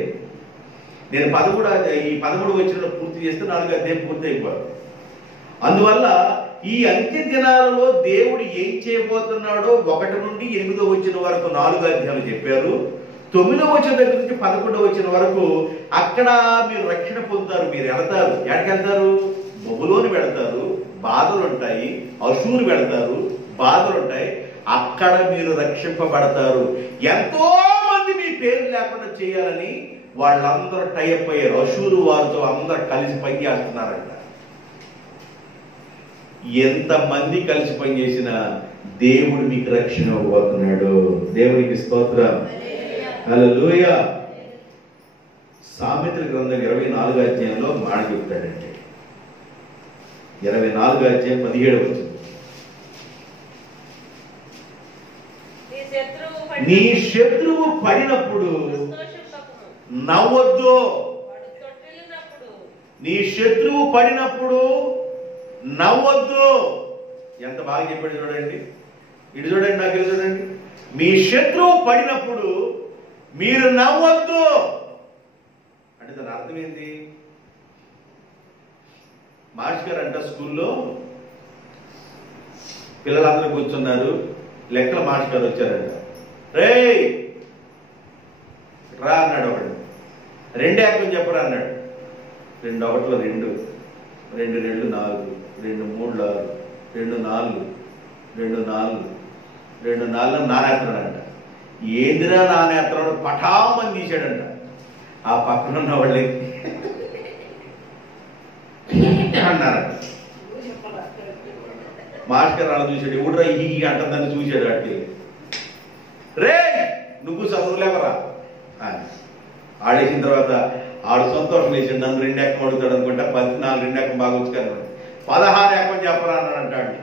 నేను 13 వచనం పూర్తి చేస్తే 4 అధ్యాయం పూర్తి అయిపోతుంది. అందువల్ల ఈ అంత్య దినాలలో దేవుడు ఏం చేయబోతున్నాడో 1 నుండి 8వ వచనం వరకు 4 అధ్యాయాలు చెప్పారు. 9వ వచనం దగ్గర నుంచి 11వ వచనం వరకు అక్కడ మీరు రక్షణ పొందుతారు. మీరు వెళతారు. ఎక్కడికి వెళ్తారు? బబులోని వెళతారు, బాధలు ఉంటాయి. అషూరు వెళతారు, బాధలు ఉంటాయి. అక్కడ మీరు రక్షింపబడతారు. ఎంతో మంది మీ పేరు లేకుండా చేయాలని వాళ్ళందరూ టైఅప్ అయ్యారు. అషూరు వారితో అందరూ కలిసి పనిచేస్తున్నారంట. ఎంతమంది కలిసి పనిచేసినా దేవుడు మీకు రక్షణ ఇవ్వబోతున్నాడు. దేవునికి స్తోత్రం. హల్లెలూయా. సామెతల గ్రంథం 24వ అధ్యాయంలో మాట చెప్తాడంటే 24వ అధ్యాయం 17వ వచనం. నీ శత్రువు పడినప్పుడు నవ్వొద్దు. నీ శత్రువు పడినప్పుడు నవ్వొద్దు. ఎంత బాగా చెప్పాడు చూడండి. ఇటు చూడండి, నాకు ఇది చూడండి. మీ శత్రువు పడినప్పుడు మీరు నవ్వొద్దు అంటే దాని అర్థం ఏంటి? మాస్టర్ గారు అంట స్కూల్లో పిల్లలందరూ కూర్చున్నారు. లెక్కల మాస్టర్ గారు వచ్చారంట. రేయ్ రా అన్నాడు ఒకడు. 2 ఏకం చెప్పరా అన్నాడు. 2 ఒకటిలో 2, 2 2 4, 2 3 6, 2 4, 2 4, 2 4 నానేస్తున్నాడంట. ఏందిరా నానేస్తున్నాడు? పటామని తీశాడంట. ఆ పక్కన ఉన్న వాళ్ళే అన్నారంట. మాస్టర్ అలా చూశాడు. ఎవడురా ఈ అంటదని చూశాడు. అట్టి రే నువ్వు చదువులేవరా అని ఆడేసిన తర్వాత ఆడు సంతోషం వేసాడు. నన్ను 2 ఏకం అడుగుతాడు అనుకుంటా. 14 2 ఏకం బాగా వచ్చు కదా, 16 ఏకం చెప్పరా అన్నాడు అంటాడు.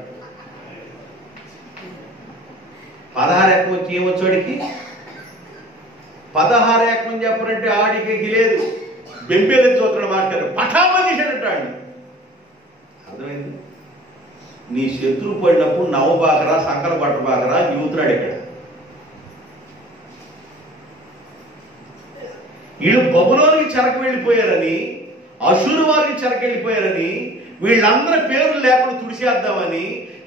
16 ఏకం వచ్చి ఏమొచ్చాడికి? 16 ఏకం చెప్పరంటే ఆడికి లేదు. బెంబేలని చూస్తున్నాడు మాస్టర్. పఠామని తీశాడంటాడు. అర్థమైంది? నీ శత్రువు పడినప్పుడు నవ్వబాకరా, సంకల పట్టబాకరా యూతున్నాడు ఇక్కడ. వీళ్ళు బబులోనికి చెరకు వెళ్ళిపోయారని, అషూరు వారికి చెరకు వెళ్ళిపోయారని, వీళ్ళందరి పేర్లు లేకుండా తుడిచేద్దామని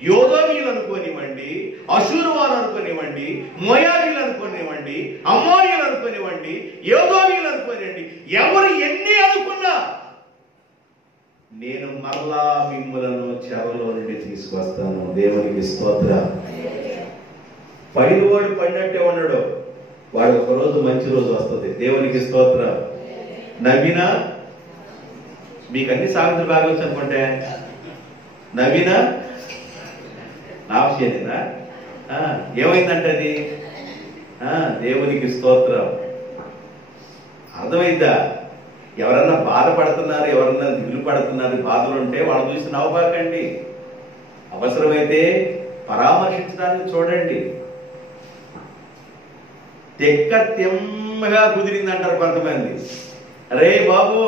యోదోమీయులు అనుకోనివ్వండి, అషూరు వారు అనుకోనివ్వండి, మోయాబీలు అనుకోనివ్వండి, అమ్మోనీయులు అనుకోనివ్వండి, యోదోమీయులు అనుకోనివ్వండి, ఎవరు ఎన్ని అనుకున్నా నేను మరలా మిమ్ములను చెరలో నుండి తీసుకొస్తాను. దేవునికి స్తోత్రం. పడినవాడు పడినట్టే ఉన్నాడు. వాడు ఒక రోజు మంచి రోజు వస్తుంది. దేవునికి స్తోత్రం. నవీనా మీకు అన్ని సాగుతులు బాగా వచ్చు అనుకుంటే నవీనా నావశేనా ఏమైందంటే అది దేవునికి స్తోత్రం. అర్థమైందా? ఎవరన్నా బాధపడుతున్నారు, ఎవరన్నా దిగులు పడుతున్నారు, బాధలు ఉంటే వాళ్ళు చూసి నవ్వబాకండి. అవసరమైతే పరామర్శించడానికి చూడండి. తెమ్మగా కుదిరింది అంటారు కొంతమంది. అరే బాబు,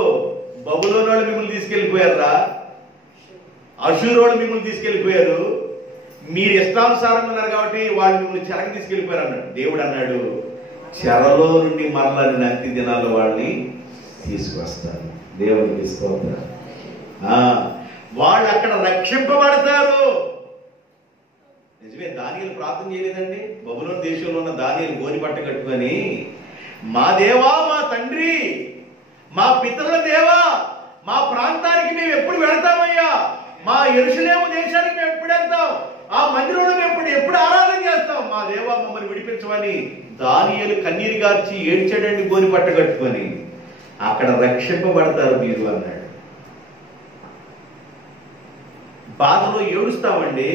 బబులోని వాళ్ళు మిమ్మల్ని తీసుకెళ్లిపోయారా, అషూరు వాళ్ళు మిమ్మల్ని తీసుకెళ్లిపోయారు, మీరు ఇష్టానుసారంగా ఉన్నారు కాబట్టి వాళ్ళు మిమ్మల్ని చెరకు తీసుకెళ్లిపోయారు అన్నాడు. దేవుడు అన్నాడు, చెరలో నుండి మరలా అంత్య దినాల్లో వాళ్ళని తీసుకొస్తాను. దేవునికి స్తోత్రం. వాళ్ళు అక్కడ రక్షింపబడతారు. నిజమే. దానియేలు ప్రార్థన చేయలేదండి? బబులోను దేశంలో ఉన్న దానియేలు గోని బట్ట కట్టుకొని, మా దేవా, మా తండ్రి, మా పితరుల దేవా, మా ప్రాంతానికి మేము ఎప్పుడు వెళతామయ్యా, మా యెరూషలేము దేశానికి మేము ఎప్పుడు వెళ్తాం, ఆ మందిరంలో మేము ఎప్పుడు ఆరాధన చేస్తాం, మా దేవా మమ్మల్ని విడిపించ విడిపించమని దానియేలు కన్నీరు గార్చి ఏడ్చాడండి గోని పట్ట కట్టుకొని. అక్కడ రక్షింపబడతారు మీరు అన్నాడు. బాధలో ఏడుస్తామండి,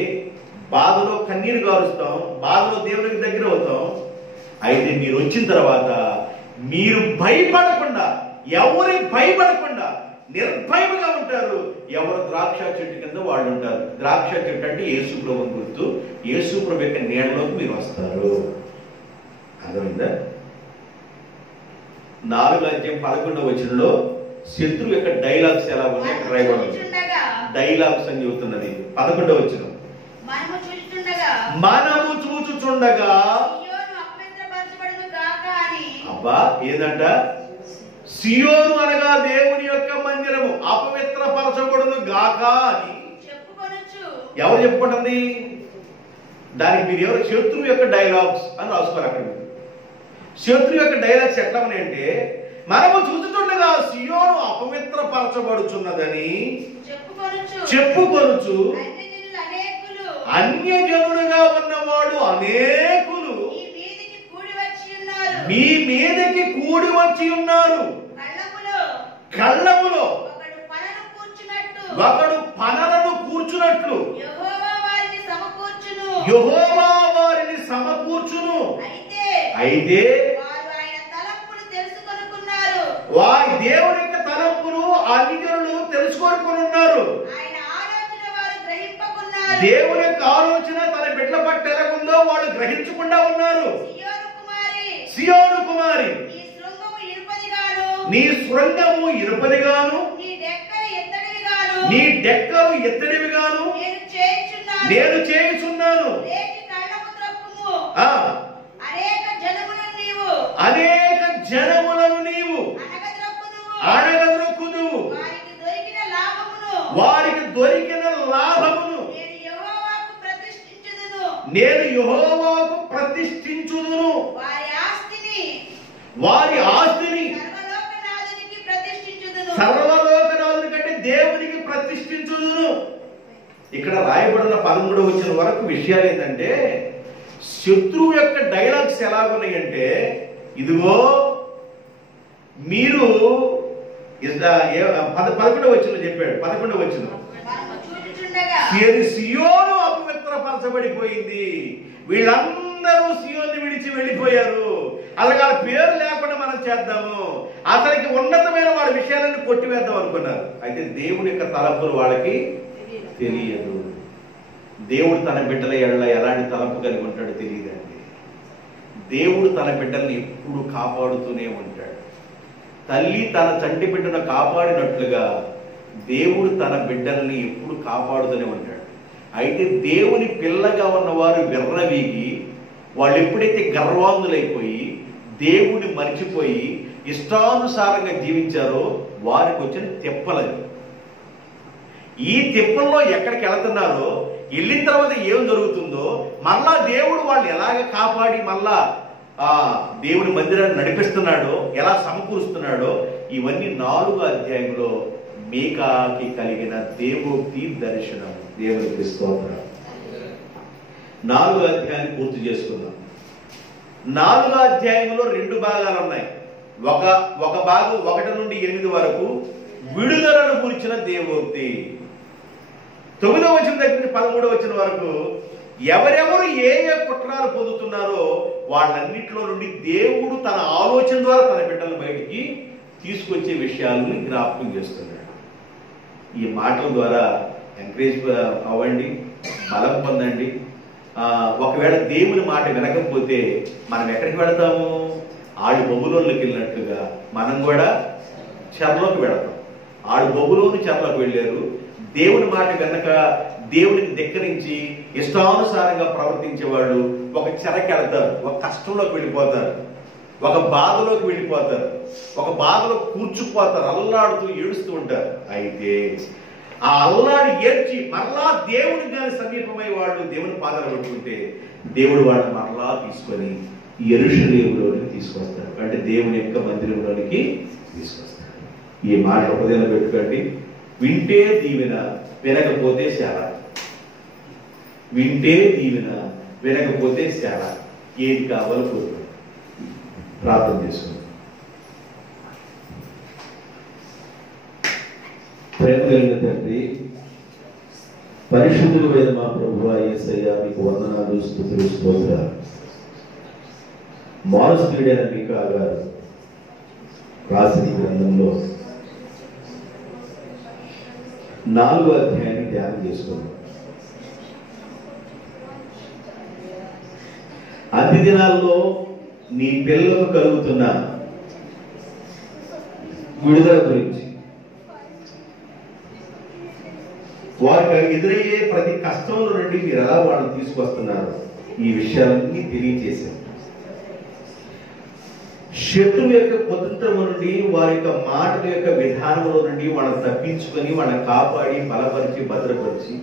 బాధలో కన్నీరు గారుస్తాం, బాధలో దేవునికి దగ్గర అవుతాం. అయితే మీరు వచ్చిన తర్వాత మీరు భయపడకుండా, ఎవరి భయపడకుండా నిర్భయముగా ఉంటారు. ఎవరు ద్రాక్ష చెట్టు కింద వాళ్ళు ఉంటారు. ద్రాక్ష చెట్టు అంటే యేసు ప్రభువుని గుర్తు. యేసు ప్రభు యొక్క నీడలోకి మీరు వస్తారు. అర్థమైందా? 4:11 వచనంలో శత్రువు యొక్క డైలాగ్స్ ఎలా ఉన్నాయి రాయబడి డైలాగ్స్ అని చెబుతున్నది. 11వ వచనం, మనము చూచుచుండగా అబ్బా ఏదంట, సియోను అనగా దేవుని యొక్క మందిరము అపవిత్రపరచబడును గాక అని ఎవరు చెప్పుకుంటుంది? దానికి మీరు ఎవరు? శత్రువు యొక్క డైలాగ్స్ అని రాసుకోరు. అక్కడ శత్రువు యొక్క డైలాగ్స్ ఎట్లా ఉన్నాయంటే, మనము చూచుతుండగా సియోను అపవిత్రపరచబడుచున్నదని చెప్పుకొనుచు అన్యజనులుగా ఉన్నవాడు అనేకులు మీ మీదకి కూడి వచ్చి ఉన్నారు. కళ్ళములో ఒకడు పనలను కూర్చున్నట్లు యెహోవా వారిని సమకూర్చును. అయితే వారి దేవుని యొక్క తలంపులు అన్యజనులు తెలుసుకొనున్నారు. దేవుని యొక్క ఆలోచన తన బిడ్డల పట్ల ఎలా ఉందో వాళ్ళు గ్రహించకుండా ఉన్నారు. సియోను కుమారి, నీ శృంగము ఇనుపదిగాను నీ డెక్కలు ఎత్తడివిగాను నేను చేయుచున్నాను. అనేక జనములను నీవు అడగద్రొక్కుదువు. వారికి దొరికిన లాభమును నేను యెహోవాకు ప్రతిష్ఠించుదును. వారి ఆస్తిని సర్వలోకనాథుని కంటే దేవునికి ప్రతిష్ఠించుదును. ఇక్కడ రాయబడిన 13వ వచనం వరకు విషయాలు ఏంటంటే, శత్రువు యొక్క డైలాగ్స్ ఎలా ఉన్నాయంటే, ఇదిగో మీరు 11వ వచనం చెప్పాడు. 11వ వచనం, సియోను అపవిత్రపరచబడిపోయింది, వీళ్ళందరూ సియోను విడిచి వెళ్ళిపోయారు, అలాగే పేరు లేకుండా మనం చేద్దాము, అతనికి ఉన్నతమైన వాళ్ళ విషయాలను కొట్టివేద్దాం అనుకున్నారు. అయితే దేవుని యొక్క తలంపులు వాళ్ళకి తెలియదు. దేవుడు తన బిడ్డల ఎడల ఎలాంటి తలంపు కలిగి ఉంటాడో తెలియదండి. దేవుడు తన బిడ్డల్ని ఎప్పుడు కాపాడుతూనే ఉంటాడు. తల్లి తన చంటి బిడ్డను కాపాడినట్లుగా దేవుడు తన బిడ్డల్ని ఎప్పుడు కాపాడుతూనే ఉంటాడు. అయితే దేవుని పిల్లగా ఉన్నవారు విర్రవీగి వాళ్ళు ఎప్పుడైతే గర్వాంధులైపోయి దేవుడిని మర్చిపోయి ఇష్టానుసారంగా జీవించారో వారికి వచ్చిన తిప్పలది. ఈ తిప్పల్లో ఎక్కడికి వెళ్తున్నారో, వెళ్ళిన తర్వాత ఏం జరుగుతుందో, మళ్ళా దేవుడు వాళ్ళు ఎలాగ కాపాడి మళ్ళా దేవుని మందిరాన్ని నడిపిస్తున్నాడో, ఎలా సమకూరుస్తున్నాడో, ఇవన్నీ 4వ అధ్యాయంలో మీకాకి కలిగిన దేవోక్తి దర్శనం. దేవునికి స్తోత్రం. 4వ అధ్యాయాన్ని పూర్తి చేసుకుందాం. 4వ అధ్యాయంలో 2 భాగాలు ఉన్నాయి. ఒక భాగం 1 నుండి 8 వరకు విడుదలను గురించిన దేవోక్తి. 9వ వచనం దగ్గర నుంచి 13వ వచనం వరకు ఎవరెవరు ఏ ఏ కుట్రాలు పొందుతున్నారో వాళ్ళన్నింటిలో నుండి దేవుడు తన ఆలోచన ద్వారా తన బిడ్డలను బయటికి తీసుకొచ్చే విషయాలని జ్ఞాపకం చేస్తున్నాడు. ఈ మాటల ద్వారా ఎంకరేజ్ అవ్వండి, బలం పొందండి. ఒకవేళ దేవుని మాట వినకపోతే మనం ఎక్కడికి వెళతాము? ఆడు బొబులోనికి వెళ్ళినట్లుగా మనం కూడా చెరలోకి వెళతాం. ఆడు బొబులోని చెరలోకి వెళ్ళారు. దేవుని మాట వెనక దేవుడిని ధిక్కరించి ఇష్టానుసారంగా ప్రవర్తించేవాళ్ళు ఒక చెరకి వెళ్తారు, ఒక కష్టంలోకి వెళ్ళిపోతారు, ఒక బాధలోకి వెళ్ళిపోతారు, ఒక బాధలో కూర్చుకుపోతారు, అల్లాడుతూ ఏడుస్తూ ఉంటారు. అయితే ఆ అల్లాడి ఏడ్చి మరలా దేవుని దాని సమీపమై వాళ్ళు దేవుని పాదాలు పట్టుకుంటే దేవుడు వాళ్ళని మరలా తీసుకొని యెరూషలేములోనికి తీసుకొస్తాడు. అంటే దేవుని యొక్క మందిరంలోనికి తీసుకొస్తాడు. ఈ మాట హృదయంలో పెట్టుకోండి. వింటే దీవెన, వినకపోతే శాల. వింటే దీవెన, వినకపోతే శాల. ఏది కావాలో కోరుకో. ప్రార్థన చేసుకుందాం. ప్రేమ కలిగిన తండ్రి, పరిశుద్ధుడు అయిన మా ప్రభువా యేసయ్య, మీకు వందనాలు, స్తుతులు, స్తోత్రాలు. మానసుడైన మీకా గారు రాసిన గ్రంథంలో 4వ అధ్యాయాన్ని ధ్యానం చేసుకున్నాం. అతి దినాల్లో నీ పిల్లలకు కలుగుతున్న విడుదల గురించి, వారికి ఎదురయ్యే ప్రతి కష్టంలో నుండి మీరు ఎలా వాళ్ళని తీసుకొస్తున్నారు, ఈ విషయాలన్నీ తెలియజేశారు. శత్రువు యొక్క కుతంత్రము నుండి, వారి యొక్క మాటల యొక్క విధానంలో నుండి వాళ్ళని తప్పించుకొని, వాళ్ళని కాపాడి, బలపరిచి, భద్రపరిచి,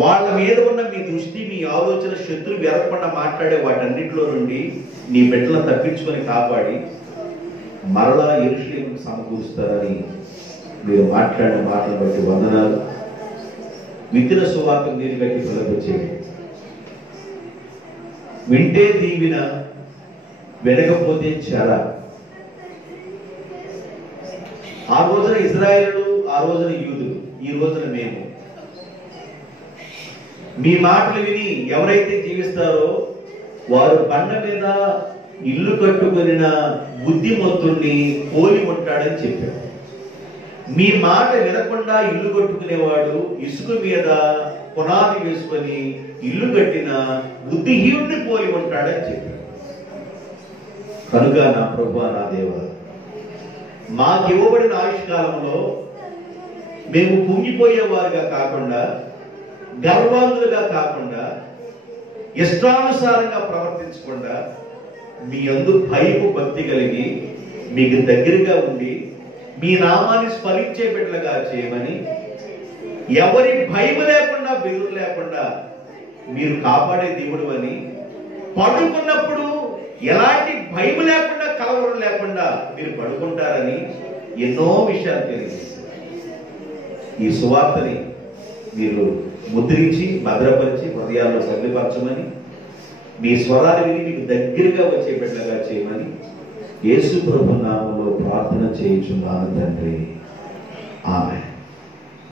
వాళ్ళ మీద ఉన్న మీ దృష్టి, మీ ఆలోచన శత్రువు ఎరగకుండా మాట్లాడే వాటన్నిటిలో నుండి నీ బిడ్డలను తప్పించుకొని కాపాడి మరలా యెరూషలేముకు సమకూరుస్తారని మీరు మాట్లాడిన మాటలు బట్టి వందనాలు. విత్తిన సువార్త మీరు గట్టి ఫలపరిచేయండి. వింటే దీవిన, వినకపోతే చెర. ఆ రోజున ఇజ్రాయేలులు, ఆ రోజున యూదులు, ఈ రోజున మేము. మీ మాటలు విని ఎవరైతే జీవిస్తారో వారు బండ మీద ఇల్లు కట్టుకొనిన బుద్ధిమంతుణ్ణి పోలి ఉంటాడని చెప్పారు. మీ మాట వినకుండా ఇల్లు కట్టుకునేవాడు ఇసుక మీద పునాది వేసుకొని ఇల్లు కట్టిన బుద్ధిహీనుడిని పోలి ఉంటాడని చెప్పారు. కనుక నా ప్రభువా, నా దేవా, మాకు ఇవ్వబడిన ఆయుష్కాలంలో మేము కుంగిపోయేవారుగా కాకుండా, గర్వాంధులుగా కాకుండా, ఇష్టానుసారంగా ప్రవర్తించకుండా, మీ యందు భయము భక్తి కలిగి మీకు దగ్గరగా ఉండి మీ నామాన్ని స్మరించే బిడ్డలుగా చేయమని, ఎవరి భయం లేకుండా, బెదురు లేకుండా మీరు కాపాడే దేవుడు అని, పడుకున్నప్పుడు ఎలాంటి భయం లేకుండా, కలవరం లేకుండా మీరు పడుకుంటారని ఎన్నో విషయాలు తెలియజేశారు. ఈ సువార్తని మీరు ముద్రించి, భద్రపరిచి, హృదయాల్లో సరళపరచమని, మీ స్వరాన్ని విని మీకు దగ్గరగా వచ్చే బిడ్డగా చేయమని యేసు ప్రభు నామములో ప్రార్థన చేయుచున్నాను తండ్రి. ఆమేన్.